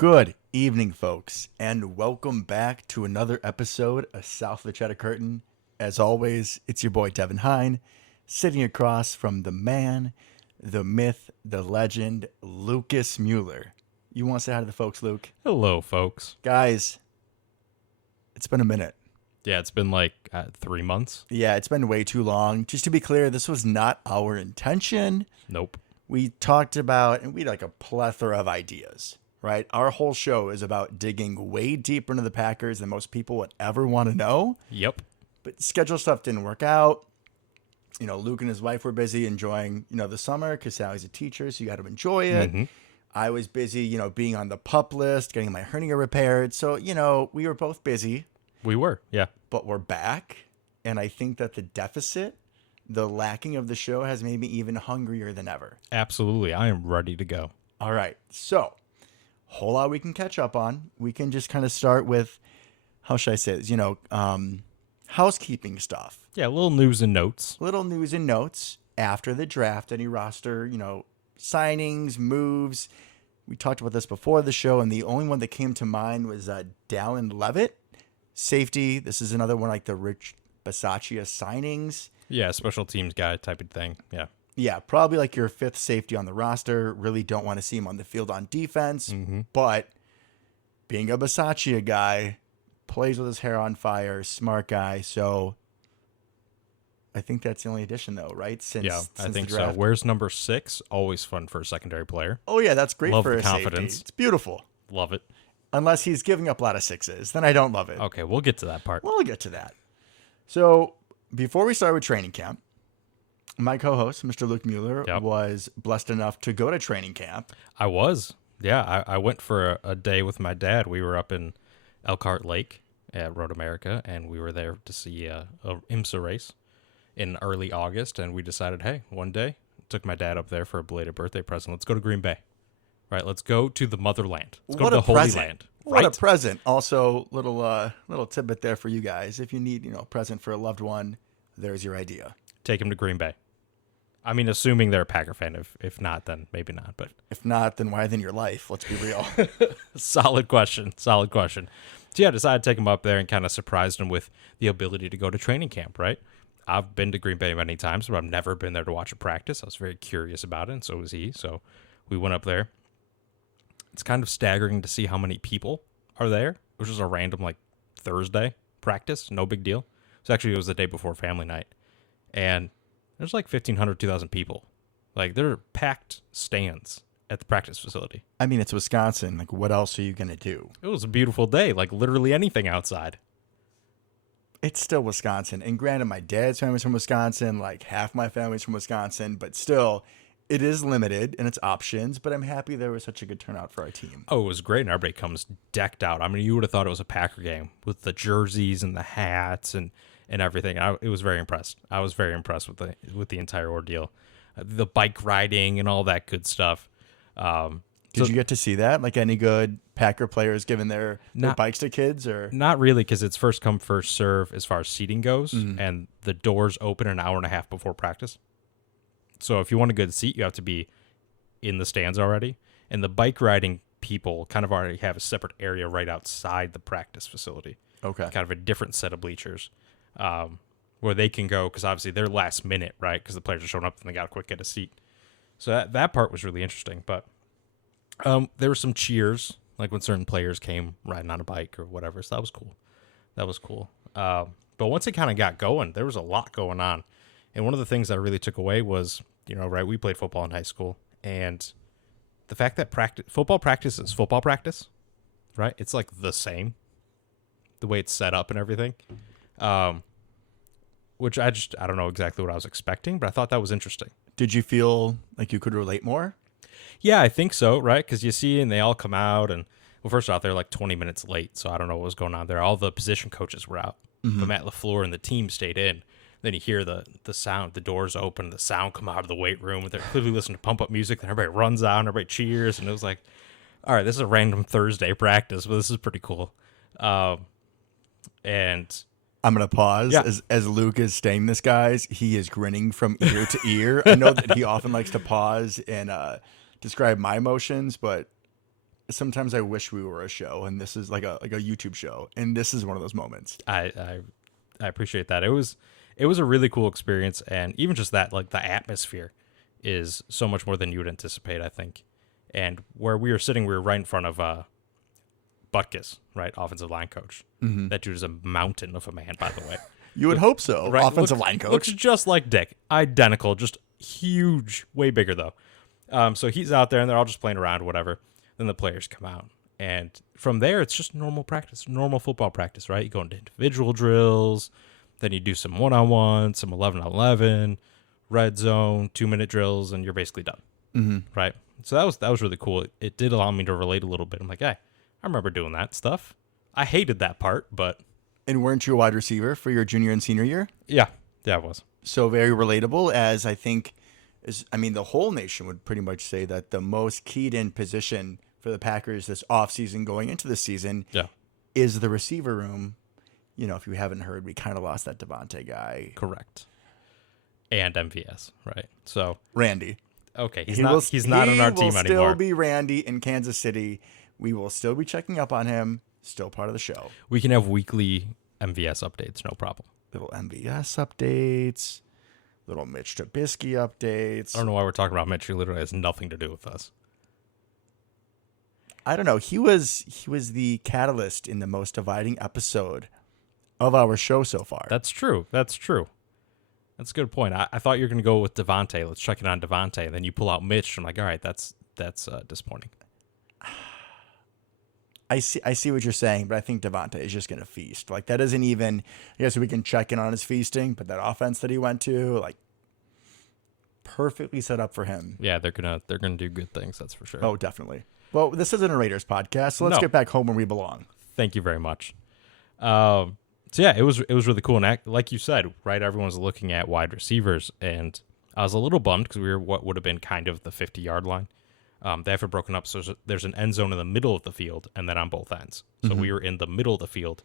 Good evening, folks, and welcome back to another episode of South of the Cheddar Curtain. As always, it's your boy Devin Hine, sitting across from the man, the myth, the legend, Lucas Mueller. You want to say hi to the folks, Luke? Hello, folks. Guys, it's been a minute. Yeah, it's been like 3 months. Yeah, it's been way too long. Just to be clear, this was not our intention. Nope. We talked about, and we had like a plethora of ideas, right? Our whole show is about digging way deeper into the Packers than most people would ever want to know. Yep. But schedule stuff didn't work out. You know, Luke and his wife were busy enjoying, the summer because Sally's a teacher, so you got to enjoy it. Mm-hmm. I was busy, being on the pup list, getting my hernia repaired. So, we were both busy, We were. Yeah. but we're back. And I think that the deficit, the lacking of the show has made me even hungrier than ever. Absolutely. I am ready to go. All right. So, whole lot we can catch up on. We can just kind of start with, how should I say this? Housekeeping stuff. Yeah, a little news and notes. Little news and notes after the draft, any roster, signings, moves. We talked about this before the show, and the only one that came to mind was Dallin Levitt, safety. This is another one like the Rich Bisaccia signings. Yeah, special teams guy type of thing. Yeah. Yeah, probably like your fifth safety on the roster. Really don't want to see him on the field on defense, but being a Bisaccia guy, plays with his hair on fire, smart guy. So I think that's the only addition, though, right? Yeah, I since think the so. draft. Where's number 6? Always fun for a secondary player. Oh yeah, that's great Love for the a confidence. safety. It's beautiful, Love it. unless he's giving up a lot of sixes. Then I don't love it. Okay, we'll get to that part. We'll get to that. So before we start with training camp, my co-host, Mr. Luke Mueller, Yep. was blessed enough to go to training camp. I was. Yeah, I went for a day with my dad. We were up in Elkhart Lake at Road America, and we were there to see a IMSA race in early August, and we decided, hey, one day, took my dad up there for a belated birthday present. Let's go to Green Bay. Right, let's go to the motherland. Let's go What to a the Holy present. Land. What Right? a present. Also, little tidbit there for you guys. If you need, a present for a loved one, there's your idea. Take him to Green Bay. I mean, assuming they're a Packer fan. If not, then maybe not. But If not, then why then your life? Let's be real. solid question. Solid question. So yeah, I decided to take him up there and kind of surprised him with the ability to go to training camp, right? I've been to Green Bay many times, but I've never been there to watch a practice. I was very curious about it, and so was he. So we went up there. It's kind of staggering to see how many people are there. It was just a random, Thursday practice. No big deal. So actually, it was the day before family night. And there's 1,500, 2,000 people. There are packed stands at the practice facility. I mean, it's Wisconsin. Like, what else are you going to do? It was a beautiful day, literally anything outside. It's still Wisconsin. And granted, my dad's family's from Wisconsin. Like, half my family's from Wisconsin. But still, it is limited in its options. But I'm happy there was such a good turnout for our team. Oh, it was great, and everybody comes decked out. I mean, you would have thought it was a Packer game with the jerseys and the hats and everything. It was very impressed. I was very impressed with the entire ordeal, the bike riding and all that good stuff. Did you get to see that? Like, any good Packer players giving their Not- bikes to kids? Or Not really, because it's first come, first serve as far as seating goes, and the doors open an hour and a half before practice. So if you want a good seat, you have to be in the stands already. And the bike riding people kind of already have a separate area right outside the practice facility, Okay. kind of a different set of bleachers, where they can go, because obviously they're last minute, right? Because the players are showing up and they got to quick get a seat. So that part was really interesting. But there were some cheers, like when certain players came riding on a bike or whatever. So that was cool. That was cool. But once it kind of got going, there was a lot going on. And one of the things that I really took away was, right, we played football in high school. And the fact that football practice is football practice, right? It's the same, the way it's set up and everything. Which I don't know exactly what I was expecting, but I thought that was interesting. Did you feel like you could relate more? Yeah, I think so, right? Because you see, and they all come out, and well, first off, they're 20 minutes late, so I don't know what was going on there. All the position coaches were out, but Matt LaFleur and the team stayed in. Then you hear the sound, the doors open, the sound come out of the weight room, and they're clearly listening to pump up music. Then everybody runs out, and everybody cheers, and it was all right, this is a random Thursday practice, but this is pretty cool. And I'm going to pause. Yeah. As Luke is saying this, guys, he is grinning from ear to ear. I know that he often likes to pause and describe my emotions, but sometimes I wish we were a show, and this is like a YouTube show, and this is one of those moments. I appreciate that. It was a really cool experience, and even just that, like the atmosphere is so much more than you would anticipate, I think. And where we were sitting, we were right in front of Butkus, right, offensive line coach. Mm-hmm. That dude is a mountain of a man, by the way. You would hope so. Right? Offensive line coach. Looks just like Dick, identical, just huge, way bigger though. So he's out there, and they're all just playing around, whatever. Then the players come out, and from there, it's just normal practice, normal football practice, right? You go into individual drills, then you do some one-on-one, some 11-on-11, red zone, 2-minute drills, and you're basically done, Mm-hmm. right? So that was really cool. It did allow me to relate a little bit. I'm like, hey, I remember doing that stuff. I hated that part, but And weren't you a wide receiver for your junior and senior year? yeah, it was. So very relatable, as I think, the whole nation would pretty much say that the most keyed in position for the Packers this offseason going into the season Yeah, is the receiver room. If you haven't heard, we kind of lost that Devontae guy, correct. And MVS, right? So Randy. okay, he's not on our team He will still anymore. be Randy in Kansas City. We will still be checking up on him. Still part of the show. We can have weekly MVS updates, no problem. Little MVS updates, little Mitch Trubisky updates. I don't know why we're talking about Mitch. He literally has nothing to do with us. I don't know. He was the catalyst in the most dividing episode of our show so far. That's true. That's a good point. I thought you were going to go with Devontae. Let's check it on Devontae. And then you pull out Mitch. I'm like, all right, that's disappointing. I see what you're saying, but I think Devontae is just going to feast. Like, that isn't even, I guess we can check in on his feasting, but that offense that he went to, like, perfectly set up for him. Yeah, they're gonna do good things. That's for sure. Oh, definitely. Well, this isn't a Raiders podcast, so let's No. get back home where we belong. Thank you very much. So yeah, it was really cool. And like you said, right, everyone was looking at wide receivers, and I was a little bummed because we were what would have been kind of the 50-yard line. They have it broken up, so there's an end zone in the middle of the field and then on both ends. So we were in the middle of the field,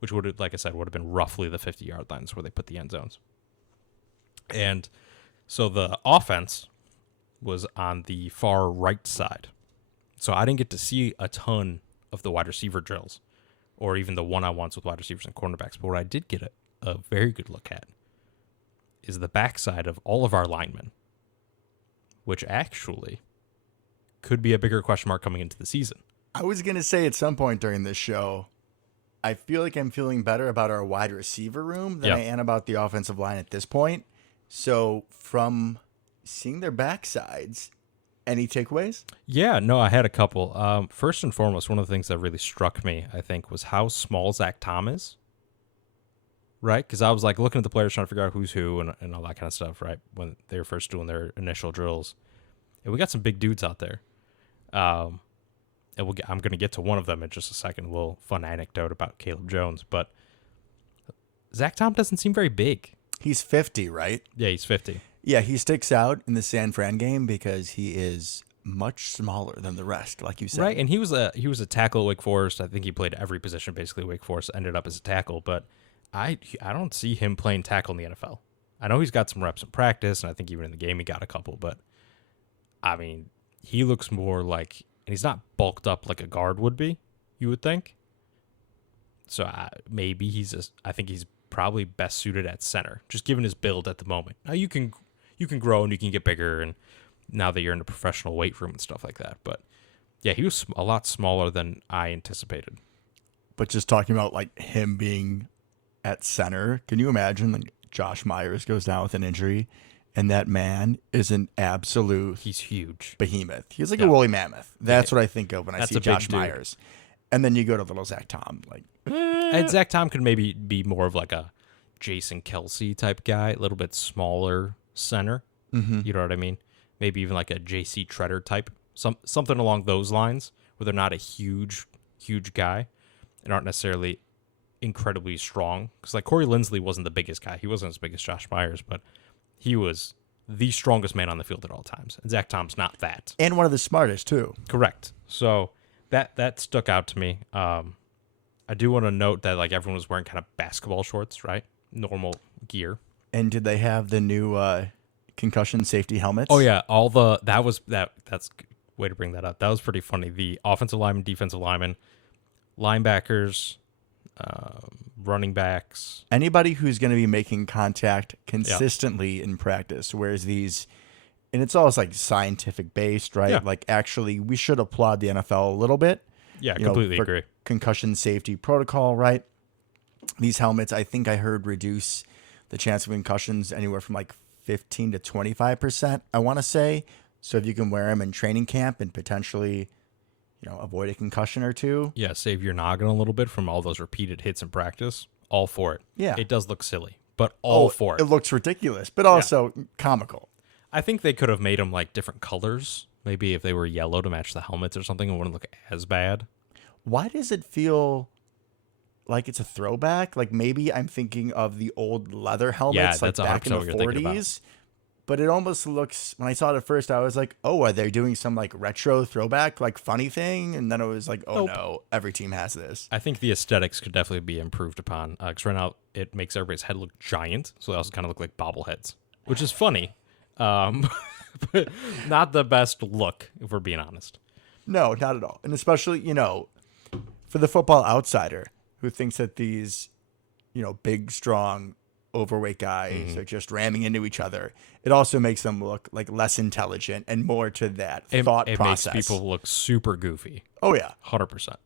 which would have, like I said, would have been roughly the 50-yard lines where they put the end zones. And so the offense was on the far right side. So I didn't get to see a ton of the wide receiver drills or even the one-on-ones with wide receivers and cornerbacks. But what I did get a very good look at is the backside of all of our linemen, which actually could be a bigger question mark coming into the season. I was going to say at some point during this show, I feel like I'm feeling better about our wide receiver room than Yeah. I am about the offensive line at this point. So from seeing their backsides, any takeaways? Yeah, no, I had a couple. First and foremost, one of the things that really struck me, I think, was how small Zach Tom is. Right? Because I was like looking at the players trying to figure out who's who and all that kind of stuff, right? When they were first doing their initial drills. And we got some big dudes out there. And I'm going to get to one of them in just a second. A little fun anecdote about Caleb Jones. But Zach Tom doesn't seem very big. He's 50, right? Yeah, he's 50. Yeah, he sticks out in the San Fran game because he is much smaller than the rest, like you said. Right, and he was a tackle at Wake Forest. I think he played every position basically. Wake Forest ended up as a tackle, but I don't see him playing tackle in the NFL. I know he's got some reps in practice, and I think even in the game he got a couple, but I mean, he looks more like, and he's not bulked up like a guard would be, you would think. So maybe I think he's probably best suited at center, just given his build at the moment. Now you can grow and you can get bigger, and now that you're in a professional weight room and stuff like that. But yeah, he was a lot smaller than I anticipated. But just talking about like him being at center, can you imagine like Josh Myers goes down with an injury and that man is an absolute He's huge. behemoth. He's like Yeah. a woolly mammoth. That's what I think of when I That's see a big Josh dude. Myers. And then you go to little Zach Tom, like And Zach Tom could maybe be more of like a Jason Kelsey type guy, a little bit smaller center. You know what I mean? Maybe even like a JC Treader type, something along those lines, where they're not a huge guy and aren't necessarily incredibly strong. Because like Corey Linsley wasn't the biggest guy. He wasn't as big as Josh Myers, but he was the strongest man on the field at all times. And Zach Tom's not that. and one of the smartest too. Correct. So that stuck out to me. I do want to note that like everyone was wearing kind of basketball shorts, right? Normal gear. And did they have the new concussion safety helmets? Oh yeah, that's way to bring that up. That was pretty funny. The offensive lineman, defensive lineman, linebackers, running backs. Anybody who's going to be making contact consistently in practice, whereas these, and it's always like scientific based, right? Yeah. Like actually, we should applaud the NFL a little bit. Yeah, you know, completely for agree. Concussion safety protocol, right? These helmets, I think I heard, reduce the chance of concussions anywhere from like 15 to 25%, I want to say. So if you can wear them in training camp and potentially, avoid a concussion or two. Yeah, save your noggin a little bit from all those repeated hits in practice. All for it. Yeah. It does look silly, but all for it. It looks ridiculous, but also comical. I think they could have made them like different colors. Maybe if they were yellow to match the helmets or something, it wouldn't look as bad. Why does it feel like it's a throwback? Like maybe I'm thinking of the old leather helmets like that's back in the 100% what you're thinking about. 40s. But it almost looks, when I saw it at first, I was like, oh, are they doing some like retro throwback, like funny thing? And then it was like, oh no, every team has this. I think the aesthetics could definitely be improved upon. Because right now it makes everybody's head look giant. So they also kind of look like bobbleheads, which is funny. But not the best look, if we're being honest. No, not at all. And especially, for the football outsider who thinks that these, big, strong, overweight guys are just ramming into each other, it also makes them look like less intelligent and more to that thought it process. makes people look super goofy. Oh, yeah. 100%.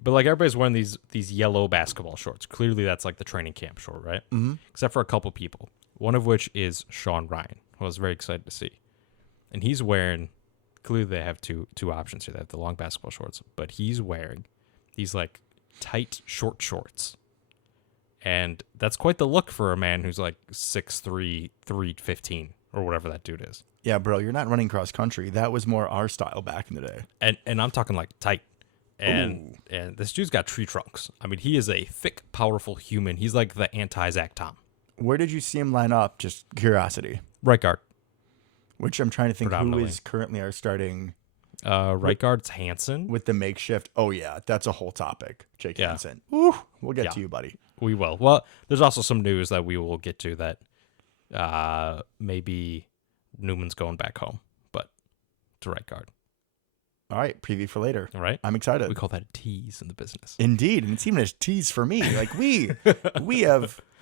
But like everybody's wearing these yellow basketball shorts. Clearly that's like the training camp short, right? Mm-hmm. Except for a couple people. One of which is Sean Ryan, who I was very excited to see. And he's wearing, clearly they have two options here. They have the long basketball shorts, but he's wearing these like tight short shorts. And that's quite the look for a man who's like 6'3", 315, or whatever that dude is. Yeah, bro, you're not running cross country. That was more our style back in the day. And I'm talking like tight. And this dude's got tree trunks. I mean, he is a thick, powerful human. He's like the anti-Zach Tom. Where did you see him line up? Just curiosity. Right guard. Which I'm trying to think who Predominantly. is currently our starting Right guard's Hansen. with the makeshift. Oh, yeah, that's a whole topic. Jake Yeah. Hansen. Ooh, we'll get Yeah. to you, buddy. We will. Well, there's also some news that we will get to that maybe Newman's going back home, but to right guard. All right, preview for later. All right. I'm excited. We call that a tease in the business. Indeed, and it's even a tease for me. Like we're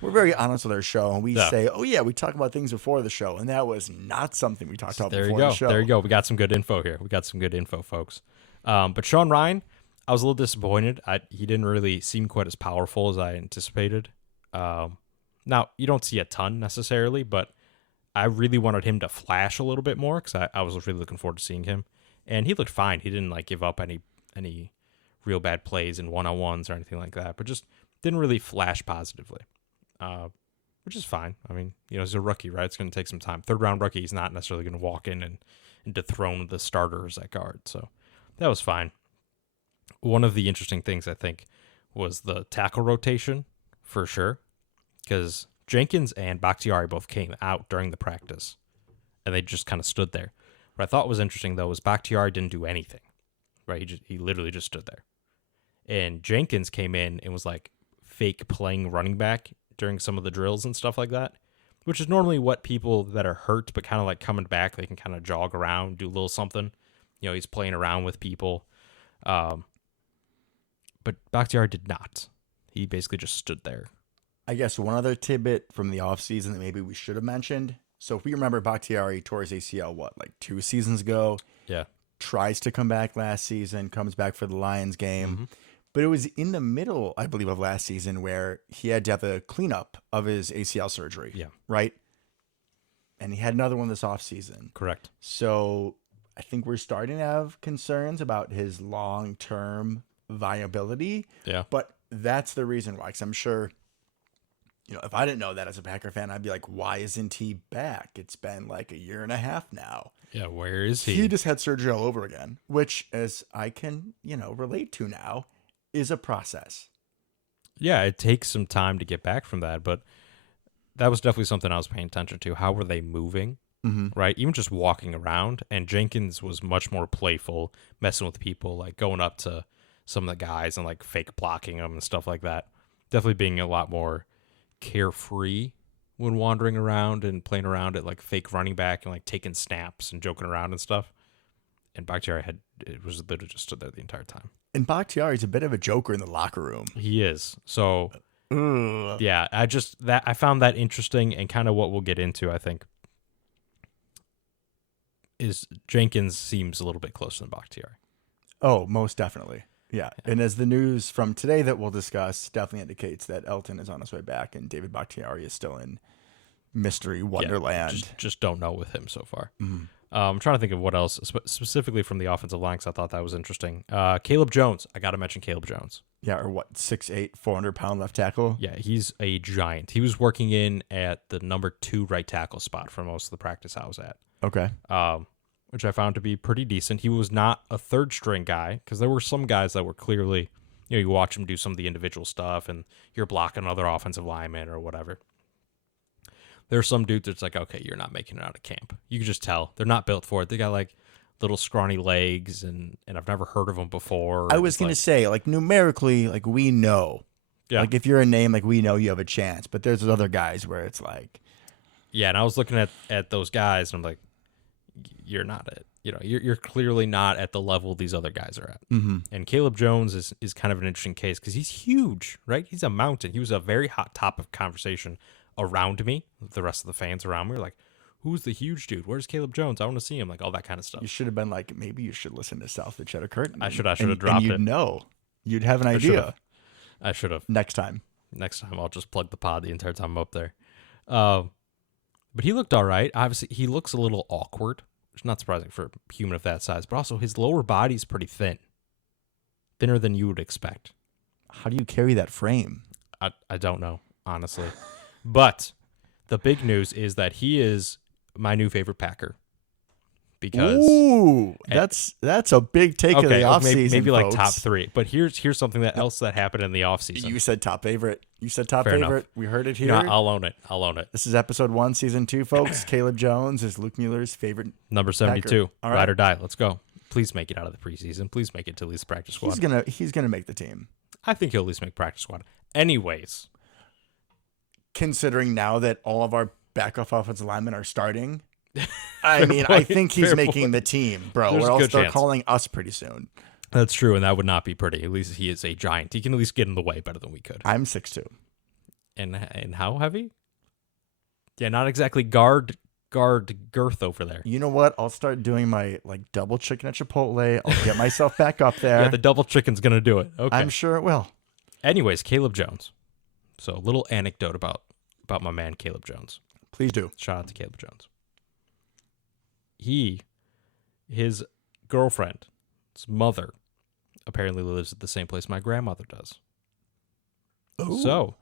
very honest with our show, and we say, oh yeah, we talk about things before the show, and that was not something we talked about There you before go. the show. There you go. We got some good info here. We got some good info, folks. But Sean Ryan, I was a little disappointed. He didn't really seem quite as powerful as I anticipated. Now, you don't see a ton necessarily, but I really wanted him to flash a little bit more because I was really looking forward to seeing him. And he looked fine. He didn't like give up any real bad plays in one-on-ones or anything like that, but just didn't really flash positively, which is fine. I mean, he's a rookie, right? It's going to take some time. Third-round rookie, he's not necessarily going to walk in and dethrone the starters at guard. So that was fine. One of the interesting things, I think, was the tackle rotation, for sure, because Jenkins and Bakhtiari both came out during the practice, and they just kind of stood there. What I thought was interesting, though, was Bakhtiari didn't do anything, right? He literally just stood there. And Jenkins came in and was like fake playing running back during some of the drills and stuff like that, which is normally what people that are hurt but kind of like coming back, they can kind of jog around, do a little something. He's playing around with people. But Bakhtiari did not. He basically just stood there. I guess one other tidbit from the offseason that maybe we should have mentioned. So if we remember, Bakhtiari tore his ACL, like 2 seasons ago? Yeah. Tries to come back last season, comes back for the Lions game. Mm-hmm. But it was in the middle, I believe, of last season where he had to have a cleanup of his ACL surgery. Yeah. Right? And he had another one this offseason. Correct. So I think we're starting to have concerns about his long-term viability. Yeah. But that's the reason why, because I'm sure, if I didn't know that as a Packer fan, I'd be like, why isn't he back? It's been like a year and a half now. Yeah, where is he? He just had surgery all over again, which, as I can, relate to now, is a process. Yeah, it takes some time to get back from that, but that was definitely something I was paying attention to. How were they moving? Mm-hmm. Right? Even just walking around. And Jenkins was much more playful, messing with people, like going up to some of the guys and like fake blocking them and stuff like that. Definitely being a lot more carefree when wandering around and playing around at like fake running back and like taking snaps and joking around and stuff. and Bakhtiari was literally just stood there the entire time. And Bakhtiari's a bit of a joker in the locker room. He is. So Ugh. yeah, I found that interesting, and kind of what we'll get into, I think, is Jenkins seems a little bit closer than Bakhtiari. Oh, most definitely. Yeah. And as the news from today that we'll discuss definitely indicates that Elton is on his way back and David Bakhtiari is still in mystery wonderland. Just don't know with him so far. Mhm. I'm trying to think of what else, specifically from the offensive line, because I thought that was interesting. Caleb Jones. I got to mention Caleb Jones. Yeah, or what, 6'8", 400-pound left tackle? Yeah, he's a giant. He was working in at the number 2 right tackle spot for most of the practice I was at, Okay. which I found to be pretty decent. He was not a third-string guy, because there were some guys that were clearly, you watch him do some of the individual stuff, and you're blocking other offensive linemen or whatever. There's some dudes that's like, okay, you're not making it out of camp. You can just tell. They're not built for it. They got like little scrawny legs, and I've never heard of them before. I was going to say, like, numerically, like, we know. Yeah. Like, if you're a name, like, we know you have a chance. But there's those other guys where it's like... Yeah, and I was looking at those guys, and I'm like, you're not at, you're clearly not at the level these other guys are at. Mm-hmm. And Caleb Jones is kind of an interesting case because he's huge, right? He's a mountain. He was a very hot topic of conversation around me. The rest of the fans around me were like, who's the huge dude? Where's Caleb Jones? I want to see him. Like, all that kind of stuff. You should have been like, maybe you should listen to South the Cheddar Curtain. I should have dropped and you'd it. know. You'd have an I idea. I should have. Next time. Next time I'll just plug the pod the entire time I'm up there. But he looked all right. Obviously, he looks a little awkward, which is not surprising for a human of that size. But also, his lower body's pretty thin. Thinner than you would expect. How do you carry that frame? I don't know, honestly. But the big news is that he is my new favorite Packer. Because Ooh, that's a big take of the offseason, maybe like folks. top 3. But here's something else that happened in the offseason. You said top favorite. You said top Fair favorite. enough. We heard it here. I'll own it. This is episode 1, season 2, folks. Caleb Jones is Luke Mueller's favorite. Number 72. All right. Ride or die. Let's go. Please make it out of the preseason. Please make it to at least practice squad. He's gonna make the team. I think he'll at least make practice squad. Anyways. Considering now that all of our backup offensive linemen are starting, I mean, point, I think he's fair making point. the team, bro. There's Or a else good they're chance. calling us pretty soon. That's true, and that would not be pretty. At least he is a giant. He can at least get in the way better than we could. I'm 6'2". And how heavy? Yeah, not exactly guard girth over there. You know what? I'll start doing my double chicken at Chipotle. I'll get myself back up there. Yeah, the double chicken's gonna do it. Okay. I'm sure it will. Anyways, Caleb Jones. So a little anecdote about my man Caleb Jones. Please do. Shout out to Caleb Jones. His girlfriend's mother apparently lives at the same place my grandmother does. Ooh. So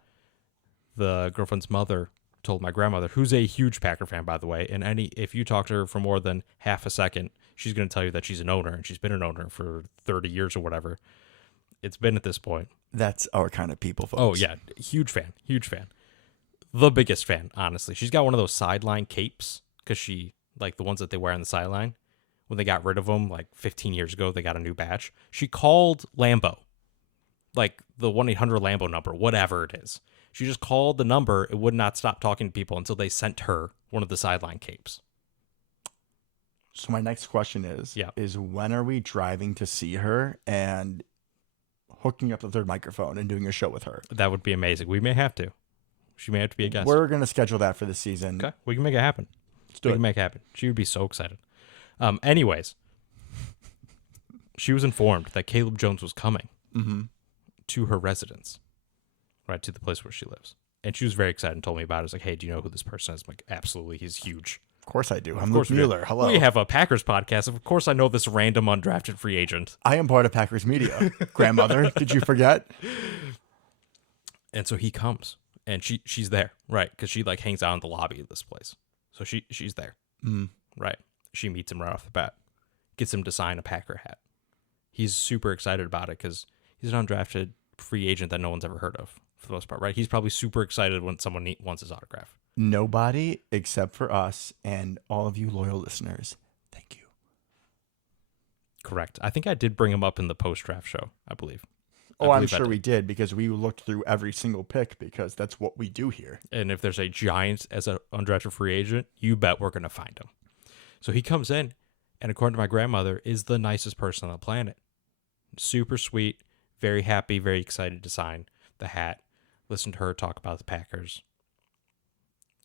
the girlfriend's mother told my grandmother, who's a huge Packer fan, by the way, and if you talk to her for more than half a second, she's going to tell you that she's an owner, and she's been an owner for 30 years or whatever. It's been at this point. That's our kind of people, folks. Oh, yeah. Huge fan. The biggest fan, honestly. She's got one of those sideline capes, because she, like the ones that they wear on the sideline, when they got rid of them, 15 years ago, they got a new batch. She called Lambeau, like the 1-800-LAMBO number, whatever it is. She just called the number. It would not stop talking to people until they sent her one of the sideline capes. So my next question is when are we driving to see her and hooking up the third microphone and doing a show with her? That would be amazing. We may have to. She may have to be a guest. We're going to schedule that for the season. Okay, we can make it happen. Let's do We it. can make it happen. She would be so excited. Anyways, she was informed that Caleb Jones was coming to her residence, right, to the place where she lives. And she was very excited and told me about it. I was like, hey, do you know who this person is? I'm like, absolutely. He's huge. Of course I do. I'm Of Luke course we do. Mueller. Hello. We have a Packers podcast. Of course I know this random undrafted free agent. I am part of Packers Media. Grandmother, did you forget? And so he comes, and she's there, right? Because she hangs out in the lobby of this place. So she's there, right? She meets him right off the bat, gets him to sign a Packer hat. He's super excited about it because he's an undrafted free agent that no one's ever heard of for the most part, right? He's probably super excited when someone wants his autograph. Nobody except for us and all of you loyal listeners. Thank you. Correct. I think I did bring him up in the post-draft show, I believe. I'm sure we did because we looked through every single pick because that's what we do here. And if there's a Giants as an undrafted free agent, you bet we're going to find him. So he comes in, and according to my grandmother, is the nicest person on the planet. Super sweet, very happy, very excited to sign the hat. Listen to her talk about the Packers.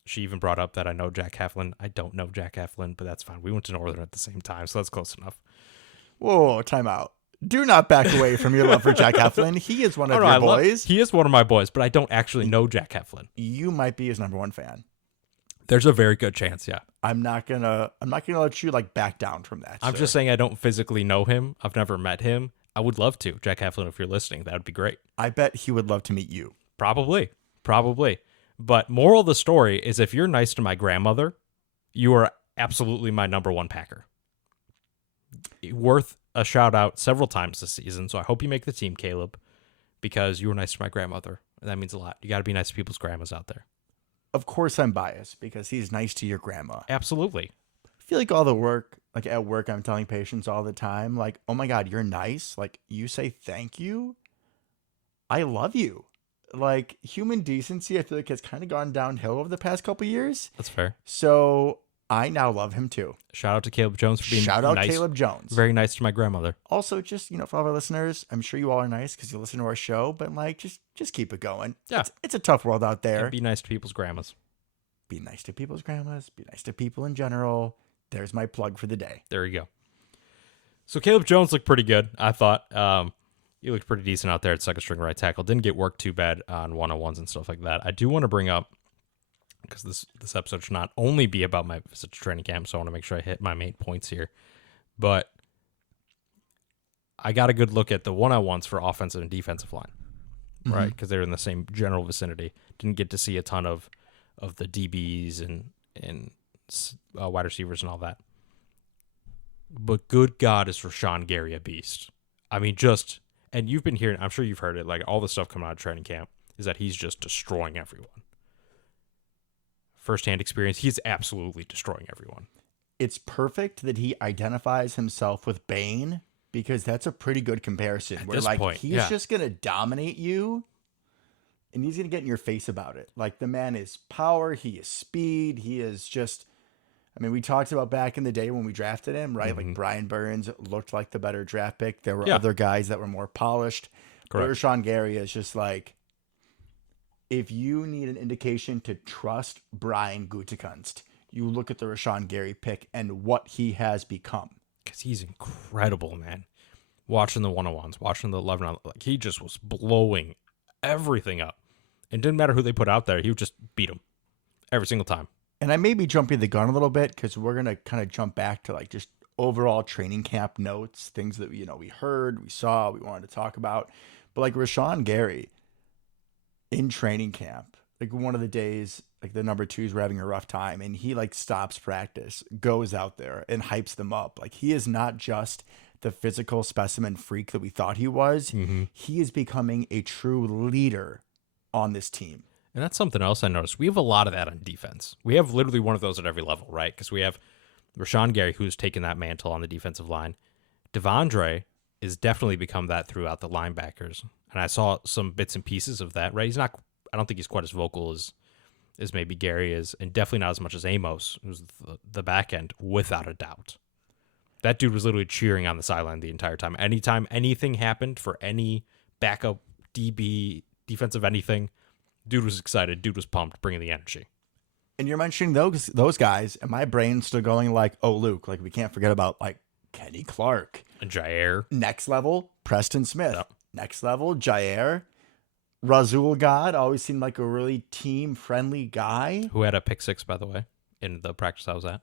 She even brought up that I know Jack Heflin. I don't know Jack Heflin, but that's fine. We went to Northern at the same time, so that's close enough. Whoa, time out. Do not back away from your love for Jack Heflin. He is one of your boys. He is one of my boys, but I don't actually know Jack Heflin. You might be his number one fan. There's a very good chance, yeah. I'm not gonna let you like back down from that. I'm just saying I don't physically know him. I've never met him. I would love to. Jack Heflin, if you're listening, that would be great. I bet he would love to meet you. Probably. But moral of the story is if you're nice to my grandmother, you are absolutely my number one Packer. Worth a shout out several times this season. So I hope you make the team, Caleb, because you were nice to my grandmother. And that means a lot. You got to be nice to people's grandmas out there. Of course I'm biased because he's nice to your grandma. Absolutely. I feel like all the work, like at work, I'm telling patients all the time, like, oh my God, you're nice. Like you say thank you. I love you. Like human decency, I feel like has kind of gone downhill over the past couple years. That's fair. So I now love him too. Shout out to Caleb Jones for being Shout out nice, Caleb Jones. very nice to my grandmother. Also, just, for all our listeners, I'm sure you all are nice because you listen to our show, but like, just keep it going. Yeah. It's a tough world out there. And be nice to people's grandmas. Be nice to people's grandmas. Be nice to people in general. There's my plug for the day. There you go. So Caleb Jones looked pretty good, I thought. He looked pretty decent out there at second string right tackle. Didn't get worked too bad on one-on-ones and stuff like that. I do want to bring up, because this episode should not only be about my visit to training camp, so I want to make sure I hit my main points here. But I got a good look at the one-on-ones for offensive and defensive line, right? Because they're in the same general vicinity. Didn't get to see a ton of the DBs and wide receivers and all that. But good God, is Rashawn Gary a beast. I mean, and you've been hearing, I'm sure you've heard it, like all the stuff coming out of training camp is that he's just destroying everyone. Firsthand experience, he's absolutely destroying everyone. It's perfect that he identifies himself with Bane because that's a pretty good comparison. At where this like point, he's yeah. just gonna dominate you, and he's gonna get in your face about it. Like the man is power, he is speed, he is just. I mean, we talked about back in the day when we drafted him, right? Mm-hmm. Like Brian Burns looked like the better draft pick. There were Yeah. other guys that were more polished. Correct. But Rashawn Gary is just like, if you need an indication to trust Brian Gutekunst, you look at the Rashawn Gary pick and what he has become. Because he's incredible, man. Watching the one-on-ones, watching the 11 on, like he just was blowing everything up. It didn't matter who they put out there. He would just beat them every single time. And I may be jumping the gun a little bit because we're going to kind of jump back to like just overall training camp notes, things that, we heard, we saw, we wanted to talk about. But like Rashawn Gary in training camp, like one of the days, like the number twos were having a rough time and he like stops practice, goes out there and hypes them up. Like he is not just the physical specimen freak that we thought he was. Mm-hmm. He is becoming a true leader on this team. And that's something else I noticed. We have a lot of that on defense. We have literally one of those at every level, right? Because we have Rashawn Gary, who's taken that mantle on the defensive line. Devondre has definitely become that throughout the linebackers. And I saw some bits and pieces of that, right? I don't think he's quite as vocal as maybe Gary is, and definitely not as much as Amos, who's the back end, without a doubt. That dude was literally cheering on the sideline the entire time. Anytime anything happened for any backup DB, defensive anything, dude was excited. Dude was pumped, bringing the energy. And you're mentioning those guys, and my brain's still going like, oh, Luke, like we can't forget about like Kenny Clark. And Jair. Next level, Preston Smith. Yep. Next level, Jair. Razul God always seemed like a really team-friendly guy. Who had a pick six, by the way, in the practice I was at.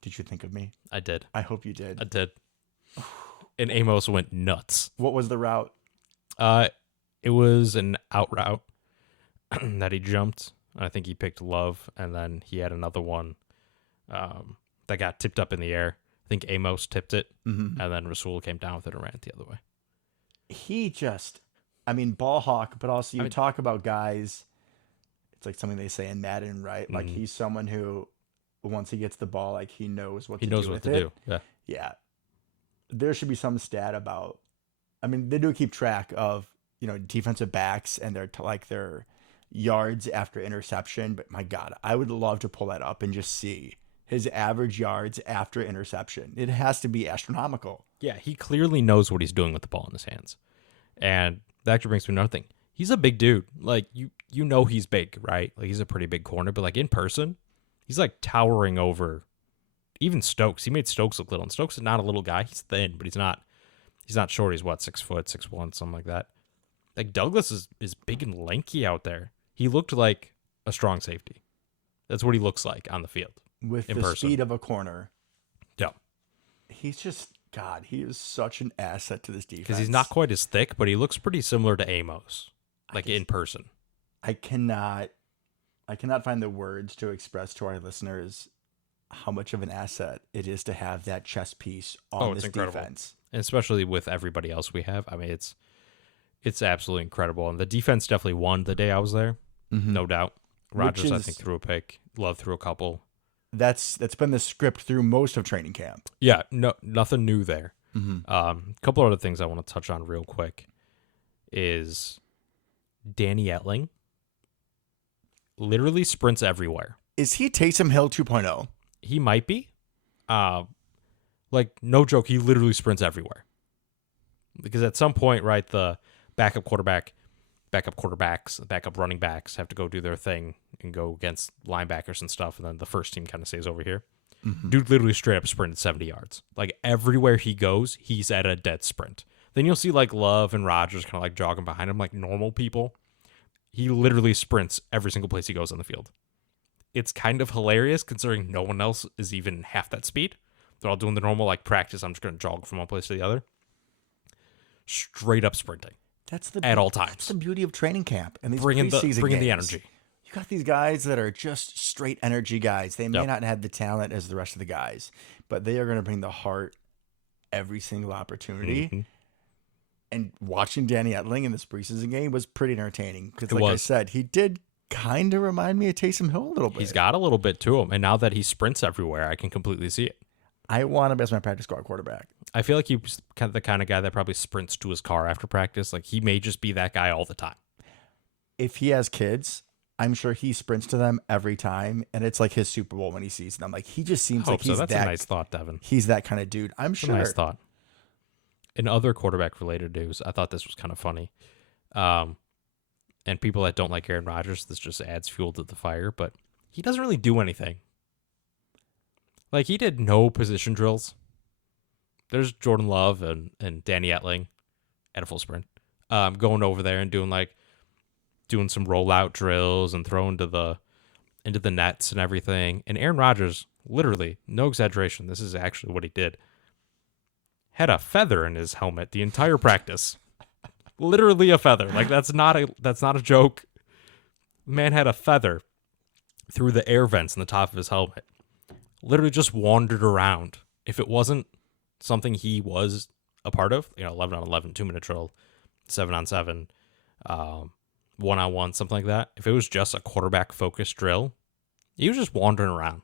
Did you think of me? I did. I hope you did. I did. And Amos went nuts. What was the route? It was an out route that he jumped. I think he picked Love, and then he had another one that got tipped up in the air. I think Amos tipped it, and then Rasul came down with it and ran it the other way. He just, ball hawk, but also you talk about guys, it's like something they say in Madden, right? Like he's someone who, once he gets the ball, like he knows what to do with it. Yeah. Yeah. There should be some stat about, they do keep track of, defensive backs and their yards after interception, but my God, I would love to pull that up and just see his average yards after interception. It has to be astronomical. Yeah, he clearly knows what he's doing with the ball in his hands. And that actually brings me to another thing. He's a big dude. Like, you know he's big, right? Like, he's a pretty big corner, but like in person, he's like towering over even Stokes. He made Stokes look little. And Stokes is not a little guy. He's thin, but he's not short. He's what, 6 foot, 6'1", something like that. Like Douglas is big and lanky out there. He looked like a strong safety. That's what he looks like on the field. With in the person. speed of a corner. Yeah. He's just, God, he is such an asset to this defense. Because he's not quite as thick, but he looks pretty similar to Amos, like in person. I cannot find the words to express to our listeners how much of an asset it is to have that chess piece on this incredible. defense. And especially with everybody else we have. I mean, it's absolutely incredible. And the defense definitely won the day I was there, no doubt. Rodgers, I think, threw a pick. Love threw a couple. That's been the script through most of training camp. Yeah, no, nothing new there. Mm-hmm. A couple other things I want to touch on real quick is Danny Etling literally sprints everywhere. Is he Taysom Hill 2.0? He might be. Like, no joke, he literally sprints everywhere. Because at some point, right, the backup quarterbacks, backup running backs have to go do their thing and go against linebackers and stuff, and then the first team kind of stays over here. Mm-hmm. Dude literally straight up sprinted 70 yards. Like, everywhere he goes, he's at a dead sprint. Then you'll see, like, Love and Rodgers kind of, like, jogging behind him like normal people. He literally sprints every single place he goes on the field. It's kind of hilarious considering no one else is even half that speed. They're all doing the normal, like, practice. I'm just going to jog from one place to the other. Straight up sprinting. At all times. That's the beauty of training camp and these bringing preseason the games. energy. You got these guys that are just straight energy guys. They may Yep. not have the talent as the rest of the guys, but they are going to bring the heart every single opportunity. Mm-hmm. And watching Danny Etling in this preseason game was pretty entertaining because, It like I was. said, he did kind of remind me of Taysom Hill a little bit. He's got a little bit to him, and now that he sprints everywhere, I can completely see it. I want him as my practice squad quarterback. I feel like he's kind of the kind of guy that probably sprints to his car after practice. Like, he may just be that guy all the time. If he has kids, I'm sure he sprints to them every time, and it's like his Super Bowl when he sees them. Like, he just seems Hope like so. he's That's that. a nice thought, Devin. He's that kind of dude. I'm That's sure. a nice thought. In other quarterback-related news, I thought this was kind of funny. And people that don't like Aaron Rodgers, this just adds fuel to the fire, but he doesn't really do anything. Like, he did no position drills. There's Jordan Love and Danny Etling at a full sprint, going over there and doing some rollout drills and throwing into the nets and everything. And Aaron Rodgers, literally, no exaggeration, this is actually what he did, had a feather in his helmet the entire practice. Literally a feather. Like, that's not a joke. The man had a feather through the air vents in the top of his helmet. Literally just wandered around. If it wasn't something he was a part of, 11 on 11, 2-minute drill, 7 on 7, 1 on 1, something like that. If it was just a quarterback focused drill, he was just wandering around,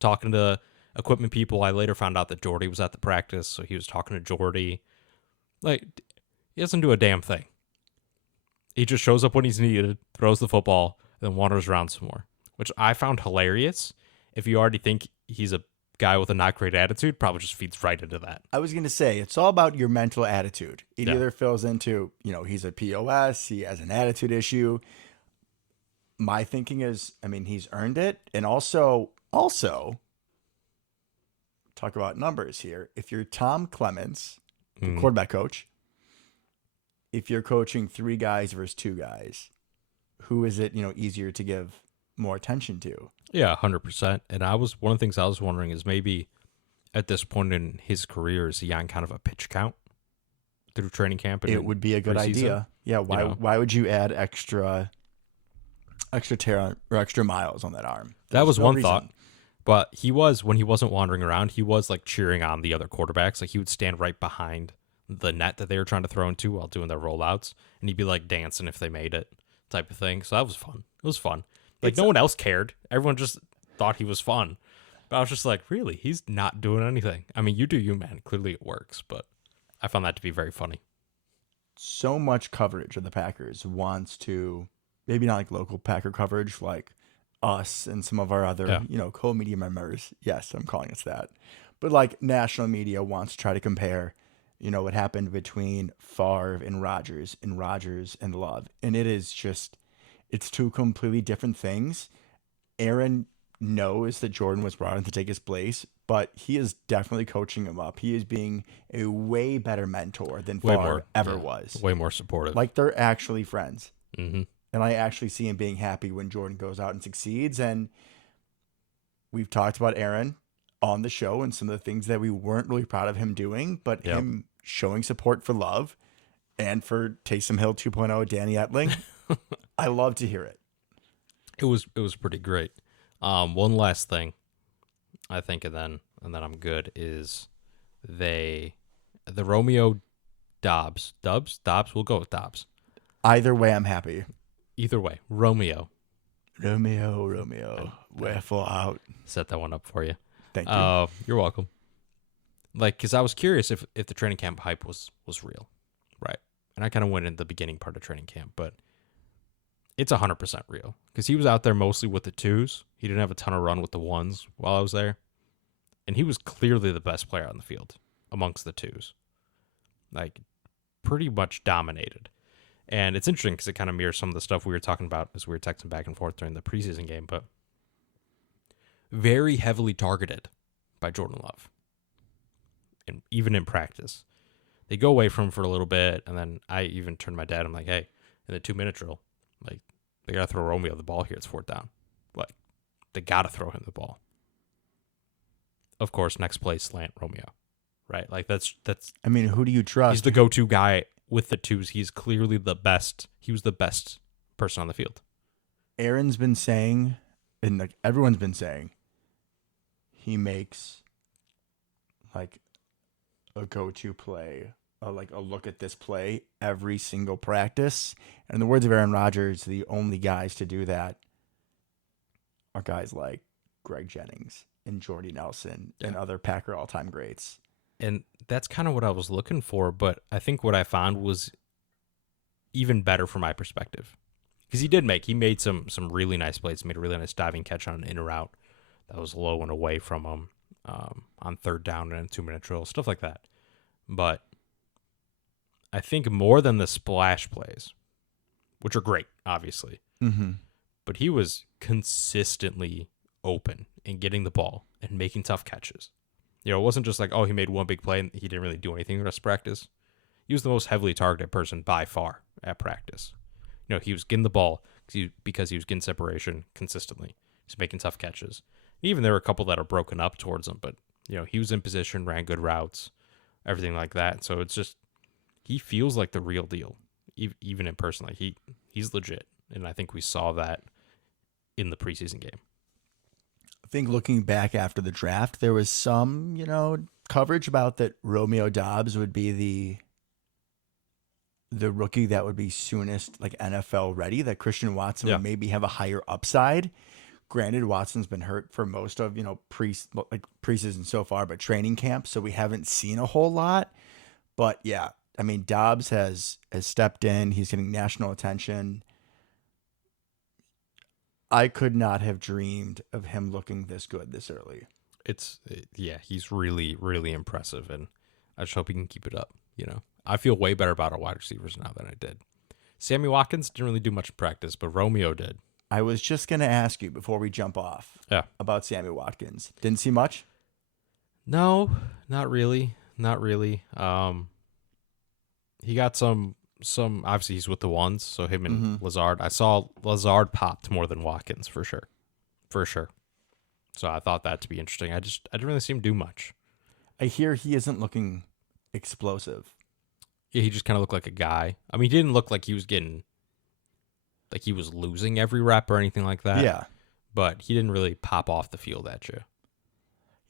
talking to equipment people. I later found out that Jordy was at the practice, so he was talking to Jordy. Like, he doesn't do a damn thing. He just shows up when he's needed, throws the football, then wanders around some more, which I found hilarious. If you already think he's a guy with a not great attitude, probably just feeds right into that. I was going to say, it's all about your mental attitude. It Yeah. either fills into, he's a POS, he has an attitude issue. My thinking is, he's earned it. And also, talk about numbers here. If you're Tom Clements, the quarterback coach, if you're coaching 3 guys versus 2 guys, who is it, easier to give more attention to? Yeah, 100%. And one of the things I was wondering is maybe at this point in his career, is he on kind of a pitch count through training camp? And It would be a good preseason? idea. Yeah. Why would you add extra tear or extra miles on that arm? That was There's no one reason. thought. But when he wasn't wandering around, he was like cheering on the other quarterbacks. Like, he would stand right behind the net that they were trying to throw into while doing their rollouts, and he'd be like dancing if they made it, type of thing. So that was fun. It was fun. Like, no one else cared. Everyone just thought he was fun. But I was just like, really? He's not doing anything. I mean, you do you, man. Clearly it works, but I found that to be very funny. So much coverage of the Packers wants to, maybe not like local Packer coverage, like us and some of our other, Yeah. co-media members. Yes, I'm calling us that. But like national media wants to try to compare, what happened between Favre and Rodgers and Love. And it is just, it's two completely different things. Aaron knows that Jordan was brought in to take his place, but he is definitely coaching him up. He is being a way better mentor than Way Favre more ever was. Way more supportive. Like they're actually friends. Mm-hmm. And I actually see him being happy when Jordan goes out and succeeds. And we've talked about Aaron on the show and some of the things that we weren't really proud of him doing, but Yep. him showing support for Love and for Taysom Hill 2.0, Danny Etling. I love to hear it. It was pretty great. One last thing, I think, and then I'm good. Is the Romeo Dobbs? We'll go with Dobbs. Either way, I'm happy. Either way, Romeo. Romeo, wherefore out. Set that one up for you. Thank you. You're welcome. Like, because I was curious if the training camp hype was real, right? And I kind of went in the beginning part of training camp, but it's 100% real because he was out there mostly with the twos. He didn't have a ton of run with the ones while I was there, and he was clearly the best player on the field amongst the twos. Like, pretty much dominated. And it's interesting because it kind of mirrors some of the stuff we were talking about as we were texting back and forth during the preseason game, but very heavily targeted by Jordan Love. And even in practice, they go away from him for a little bit, and then I even turned to my dad. I'm like, "Hey, in the 2-minute drill, like they gotta throw Romeo the ball here. It's 4th down. Like they gotta throw him the ball." Of course, next play slant Romeo, right? Like that's. I mean, who do you trust? He's the go-to guy with the twos. He's clearly the best. He was the best person on the field. Aaron's been saying, and like everyone's been saying, he makes like a go-to play, like a look at this play every single practice. And in the words of Aaron Rodgers, the only guys to do that are guys like Greg Jennings and Jordy Nelson and other Packer all-time greats. And that's kind of what I was looking for, but I think what I found was even better from my perspective. Because he made some really nice plays. He made a really nice diving catch on an in or out that was low and away from him on 3rd down and a 2-minute drill, stuff like that. But I think more than the splash plays, which are great, obviously, but he was consistently open and getting the ball and making tough catches. It wasn't just like, oh, he made one big play and he didn't really do anything the rest of practice. He was the most heavily targeted person by far at practice. He was getting the ball because he was getting separation consistently. He's making tough catches. Even there were a couple that are broken up towards him, but he was in position, ran good routes, everything like that. So it's just he feels like the real deal, even in person. Like he's legit, and I think we saw that in the preseason game. I think looking back after the draft, there was some, coverage about that Romeo Dobbs would be the rookie that would be soonest like NFL ready, that Christian Watson would maybe have a higher upside. Granted, Watson's been hurt for most of, preseason so far, but training camp, so we haven't seen a whole lot. But yeah, I mean, Dobbs has stepped in. He's getting national attention. I could not have dreamed of him looking this good this early. He's really, really impressive, and I just hope he can keep it up. I feel way better about our wide receivers now than I did. Sammy Watkins didn't really do much in practice, but Romeo did. I was just going to ask you before we jump off about Sammy Watkins. Didn't see much? No, not really. Not really. He got some obviously he's with the ones, so him and Lazard. I saw Lazard popped more than Watkins for sure. For sure. So I thought that to be interesting. I didn't really see him do much. I hear he isn't looking explosive. Yeah, he just kind of looked like a guy. I mean, he didn't look like he was he was losing every rep or anything like that. Yeah. But he didn't really pop off the field at you.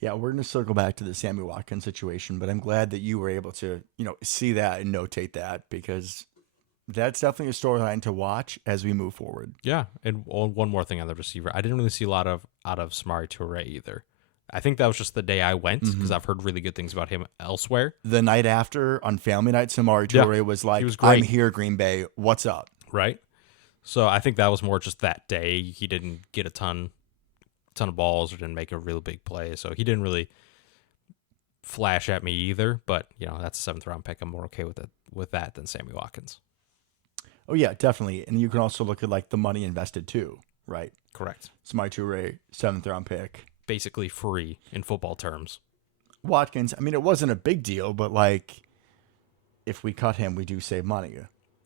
Yeah, we're going to circle back to the Sammy Watkins situation, but I'm glad that you were able to, see that and notate that, because that's definitely a storyline to watch as we move forward. Yeah, and one more thing on the receiver. I didn't really see a lot out of Samori Toure either. I think that was just the day I went, because I've heard really good things about him elsewhere. The night after, on family night, Samori Toure was like, he was great. I'm here, Green Bay. What's up? Right? So I think that was more just that day. He didn't get a ton of balls or didn't make a real big play. So he didn't really flash at me either. But, that's a 7th round pick. I'm more okay with that than Sammy Watkins. Oh, yeah, definitely. And you can also look at like the money invested too, right? Correct. Samori Toure, 7th round pick. Basically free in football terms. Watkins, I mean, it wasn't a big deal, but like if we cut him, we do save money.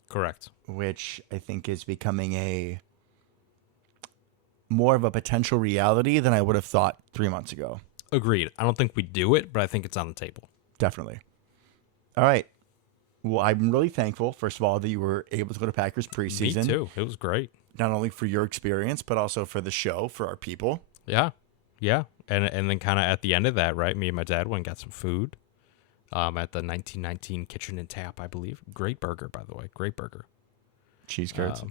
Correct. Which I think is becoming a more of a potential reality than I would have thought 3 months ago. Agreed. I don't think we do it, but I think it's on the table. Definitely. All right. Well, I'm really thankful, first of all, that you were able to go to Packers preseason. Me too. It was great. Not only for your experience, but also for the show, for our people. Yeah. Yeah. And then kind of at the end of that, right, me and my dad went and got some food at the 1919 Kitchen and Tap, I believe. Great burger, by the way. Great burger. Cheese curds.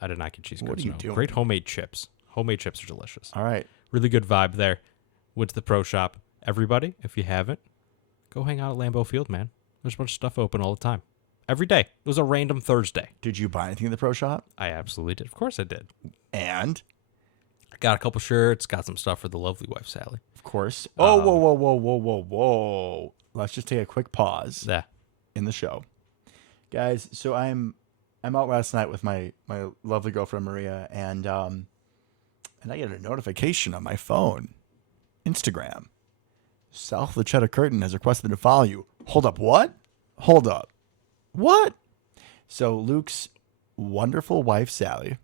I did not get cheese curds. What are you doing? Great homemade chips. Homemade chips are delicious. All right. Really good vibe there. Went to the pro shop. Everybody, if you haven't, go hang out at Lambeau Field, man. There's a bunch of stuff open all the time. Every day. It was a random Thursday. Did you buy anything in the pro shop? I absolutely did. Of course I did. And? I got a couple shirts, got some stuff for the lovely wife, Sally. Of course. Oh, whoa. Let's just take a quick pause Yeah. in the show. Guys, so I'm out last night with my lovely girlfriend Maria, and I get a notification on my phone. Instagram. South of the Cheddar Curtain has requested to follow you. Hold up, what? Hold up. What? So Luke's wonderful wife, Sally,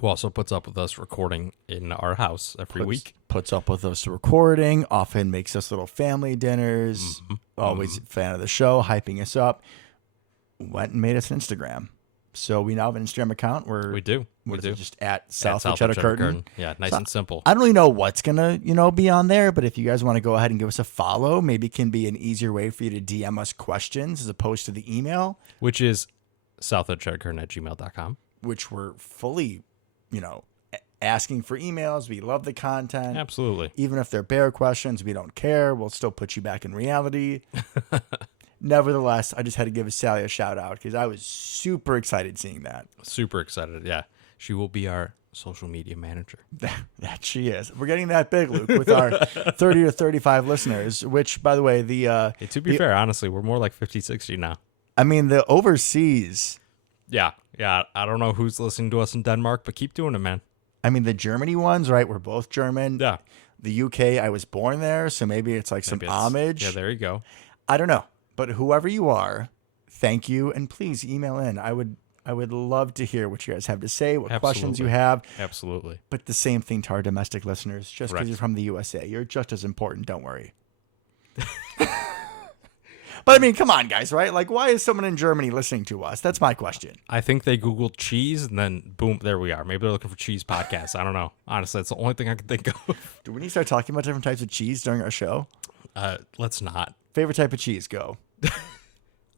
Who also puts up with us recording in our house every week. puts up with us recording, often makes us little family dinners, always a fan of the show, hyping us up, went and made us an Instagram. So we now have an Instagram account where We do. what We is do. it, just at South At of Cheddar Curtain. Yeah, nice So and simple. I don't really know what's gonna, be on there, but if you guys want to go ahead and give us a follow, maybe it can be an easier way for you to DM us questions as opposed to the email, Which is southofcheddarcurtain@gmail.com. which we're fully, asking for emails. We love the content. Absolutely. Even if they're bear questions, we don't care. We'll still put you back in reality. Nevertheless, I just had to give Sally a shout out because I was super excited seeing that. Super excited. Yeah. She will be our social media manager. That she is. We're getting that big, Luke, with our 30 to 35 listeners, which, by the way, Hey, to be fair, honestly, we're more like 50, 60 now. the overseas, Yeah. Yeah. I don't know who's listening to us in Denmark, but keep doing it, man. the Germany ones, right? We're both German. Yeah. The UK, I was born there, so maybe it's like some Maybe it's- homage. Yeah, there you go. I don't know. But whoever you are, thank you, and please email in. I would love to hear what you guys have to say, what questions you Absolutely. have. Absolutely. But the same thing to our domestic listeners. Just because Correct. you're from the USA, you're just as important. Don't worry. But come on, guys, right? Like, why is someone in Germany listening to us? That's my question. I think they Googled cheese and then boom, there we are. Maybe they're looking for cheese podcasts. I don't know. Honestly, that's the only thing I can think of. Do we need to start talking about different types of cheese during our show? Let's not. Favorite type of cheese? Go.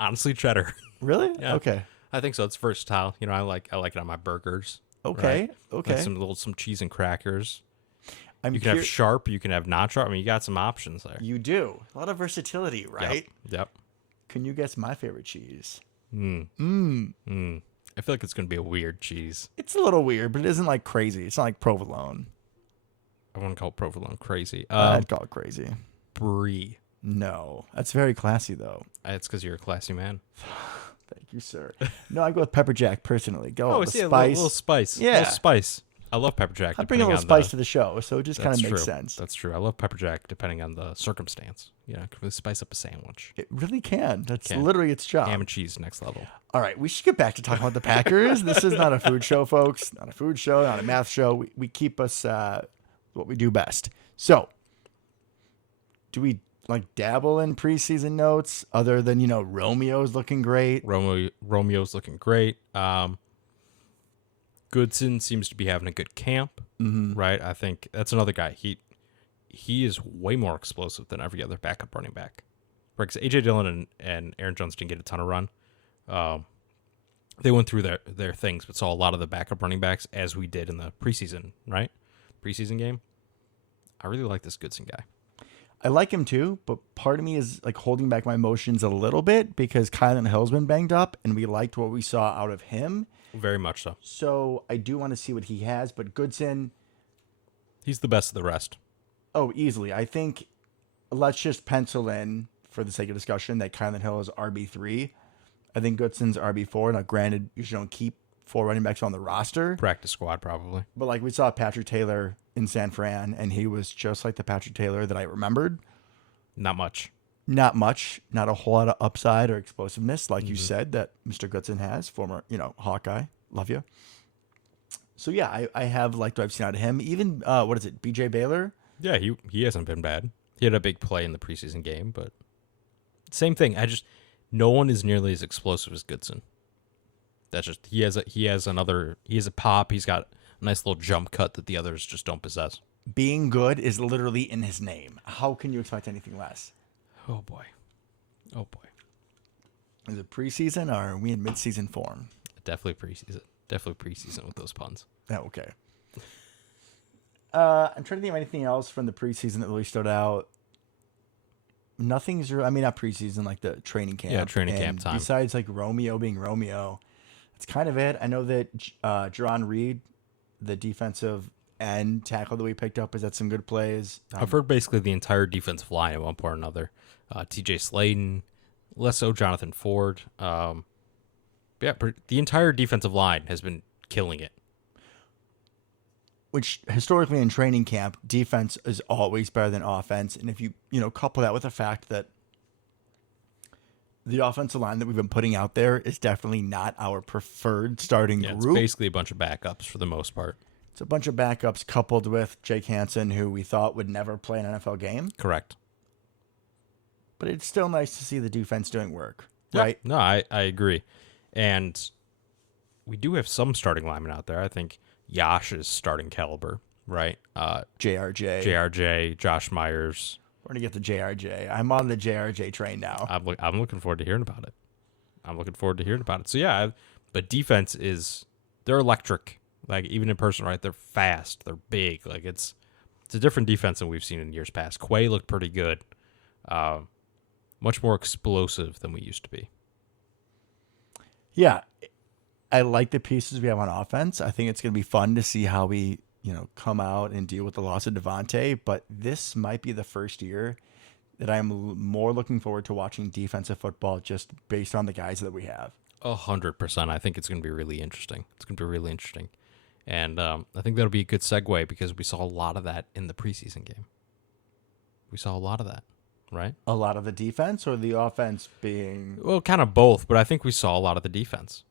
Honestly, cheddar. Really? Yeah. Okay. I think so. It's versatile. I like it on my burgers. Okay. Right? Okay. Like some cheese and crackers. I'm You can have cur- sharp. You can have not sharp. You got some options there. You do. A lot of versatility, right? Yep. Can you guess my favorite cheese? I feel like it's gonna be a weird cheese. It's a little weird, but it isn't like crazy. It's not like provolone. I wouldn't call provolone crazy. I'd call it crazy. Brie. No, that's very classy though. It's because you're a classy man. Thank you, sir. No, I go with pepper jack personally. Go with the a spice. little spice. Yeah. Little spice. I love pepper jack. I bring a depending little on spice to the show, so it just kind That's of makes true. sense. That's true. I love pepper jack depending on the circumstance. It can really spice up a sandwich. It really can. That's Can. literally its job. Ham and cheese, next level. All right, we should get back to talking about the Packers. This is not a food show, folks. Not a food show, not a math show. We keep us what we do best. So, do we dabble in preseason notes other than Romeo's looking great? Romeo's looking great. Goodson seems to be having a good camp, right? I think that's another guy. He is way more explosive than every other backup running back. Right, 'cause AJ Dillon and Aaron Jones didn't get a ton of run. They went through their things, but saw a lot of the backup running backs as we did in the preseason, right? Preseason game. I really like this Goodson guy. I like him too, but part of me is like holding back my emotions a little bit because Kylan Hill's been banged up and we liked what we saw out of him. Very much so. So I do want to see what he has, but Goodson, He's the best of the rest. oh, easily. I think let's just pencil in for the sake of discussion that Kylan Hill is RB3. I think Goodson's RB4. Now, granted, you don't keep 4 running backs on the roster, Practice squad, probably. but like we saw Patrick Taylor in San Fran, and he was just like the Patrick Taylor that I remembered. Not much. Not much, not a whole lot of upside or explosiveness, like you said, that Mr. Goodson has, former, Hawkeye. Love you. So yeah, I have liked what I've seen out of him. Even what is it, BJ Baylor? Yeah, he hasn't been bad. He had a big play in the preseason game, but same thing. No one is nearly as explosive as Goodson. That's just he has a pop. He's got a nice little jump cut that the others just don't possess. Being good is literally in his name. How can you expect anything less? Oh boy. Oh boy. Is it preseason or are we in midseason form? Definitely preseason. Definitely preseason with those puns. Oh, okay. I'm trying to think of anything else from the preseason that really stood out. Nothing's, I mean, not preseason, like the training camp. Yeah, training camp And time. besides like Romeo being Romeo, that's kind of it. I know that Jerron Reed, the defensive end tackle that we picked up, has had some good plays. I've heard basically the entire defensive line at one point or another. TJ Sladen, less so Jonathan Ford. The entire defensive line has been killing it. Which historically in training camp, defense is always better than offense. And if you couple that with the fact that the offensive line that we've been putting out there is definitely not our preferred starting Yeah, it's group. basically a bunch of backups for the most part. It's a bunch of backups coupled with Jake Hansen, who we thought would never play an NFL game. Correct. But it's still nice to see the defense doing work, Yep. right? No, I agree. And we do have some starting linemen out there. I think Yash is starting caliber, right? JRJ. JRJ, Josh Myers. We're going to get to JRJ. I'm on the JRJ train now. I'm looking forward to hearing about it. So, yeah, but defense they're electric. Like, even in person, right? They're fast. They're big. Like, it's a different defense than we've seen in years past. Quay looked pretty good. Much more explosive than we used to be. Yeah. I like the pieces we have on offense. I think it's going to be fun to see how we, come out and deal with the loss of Devontae. But this might be the first year that I'm more looking forward to watching defensive football just based on the guys that we have. 100%. I think it's going to be really interesting. And I think that'll be a good segue because we saw a lot of that in the preseason game. We saw a lot of that, right? A lot of the defense or the offense being... Well, kind of both, but I think we saw a lot of the defense.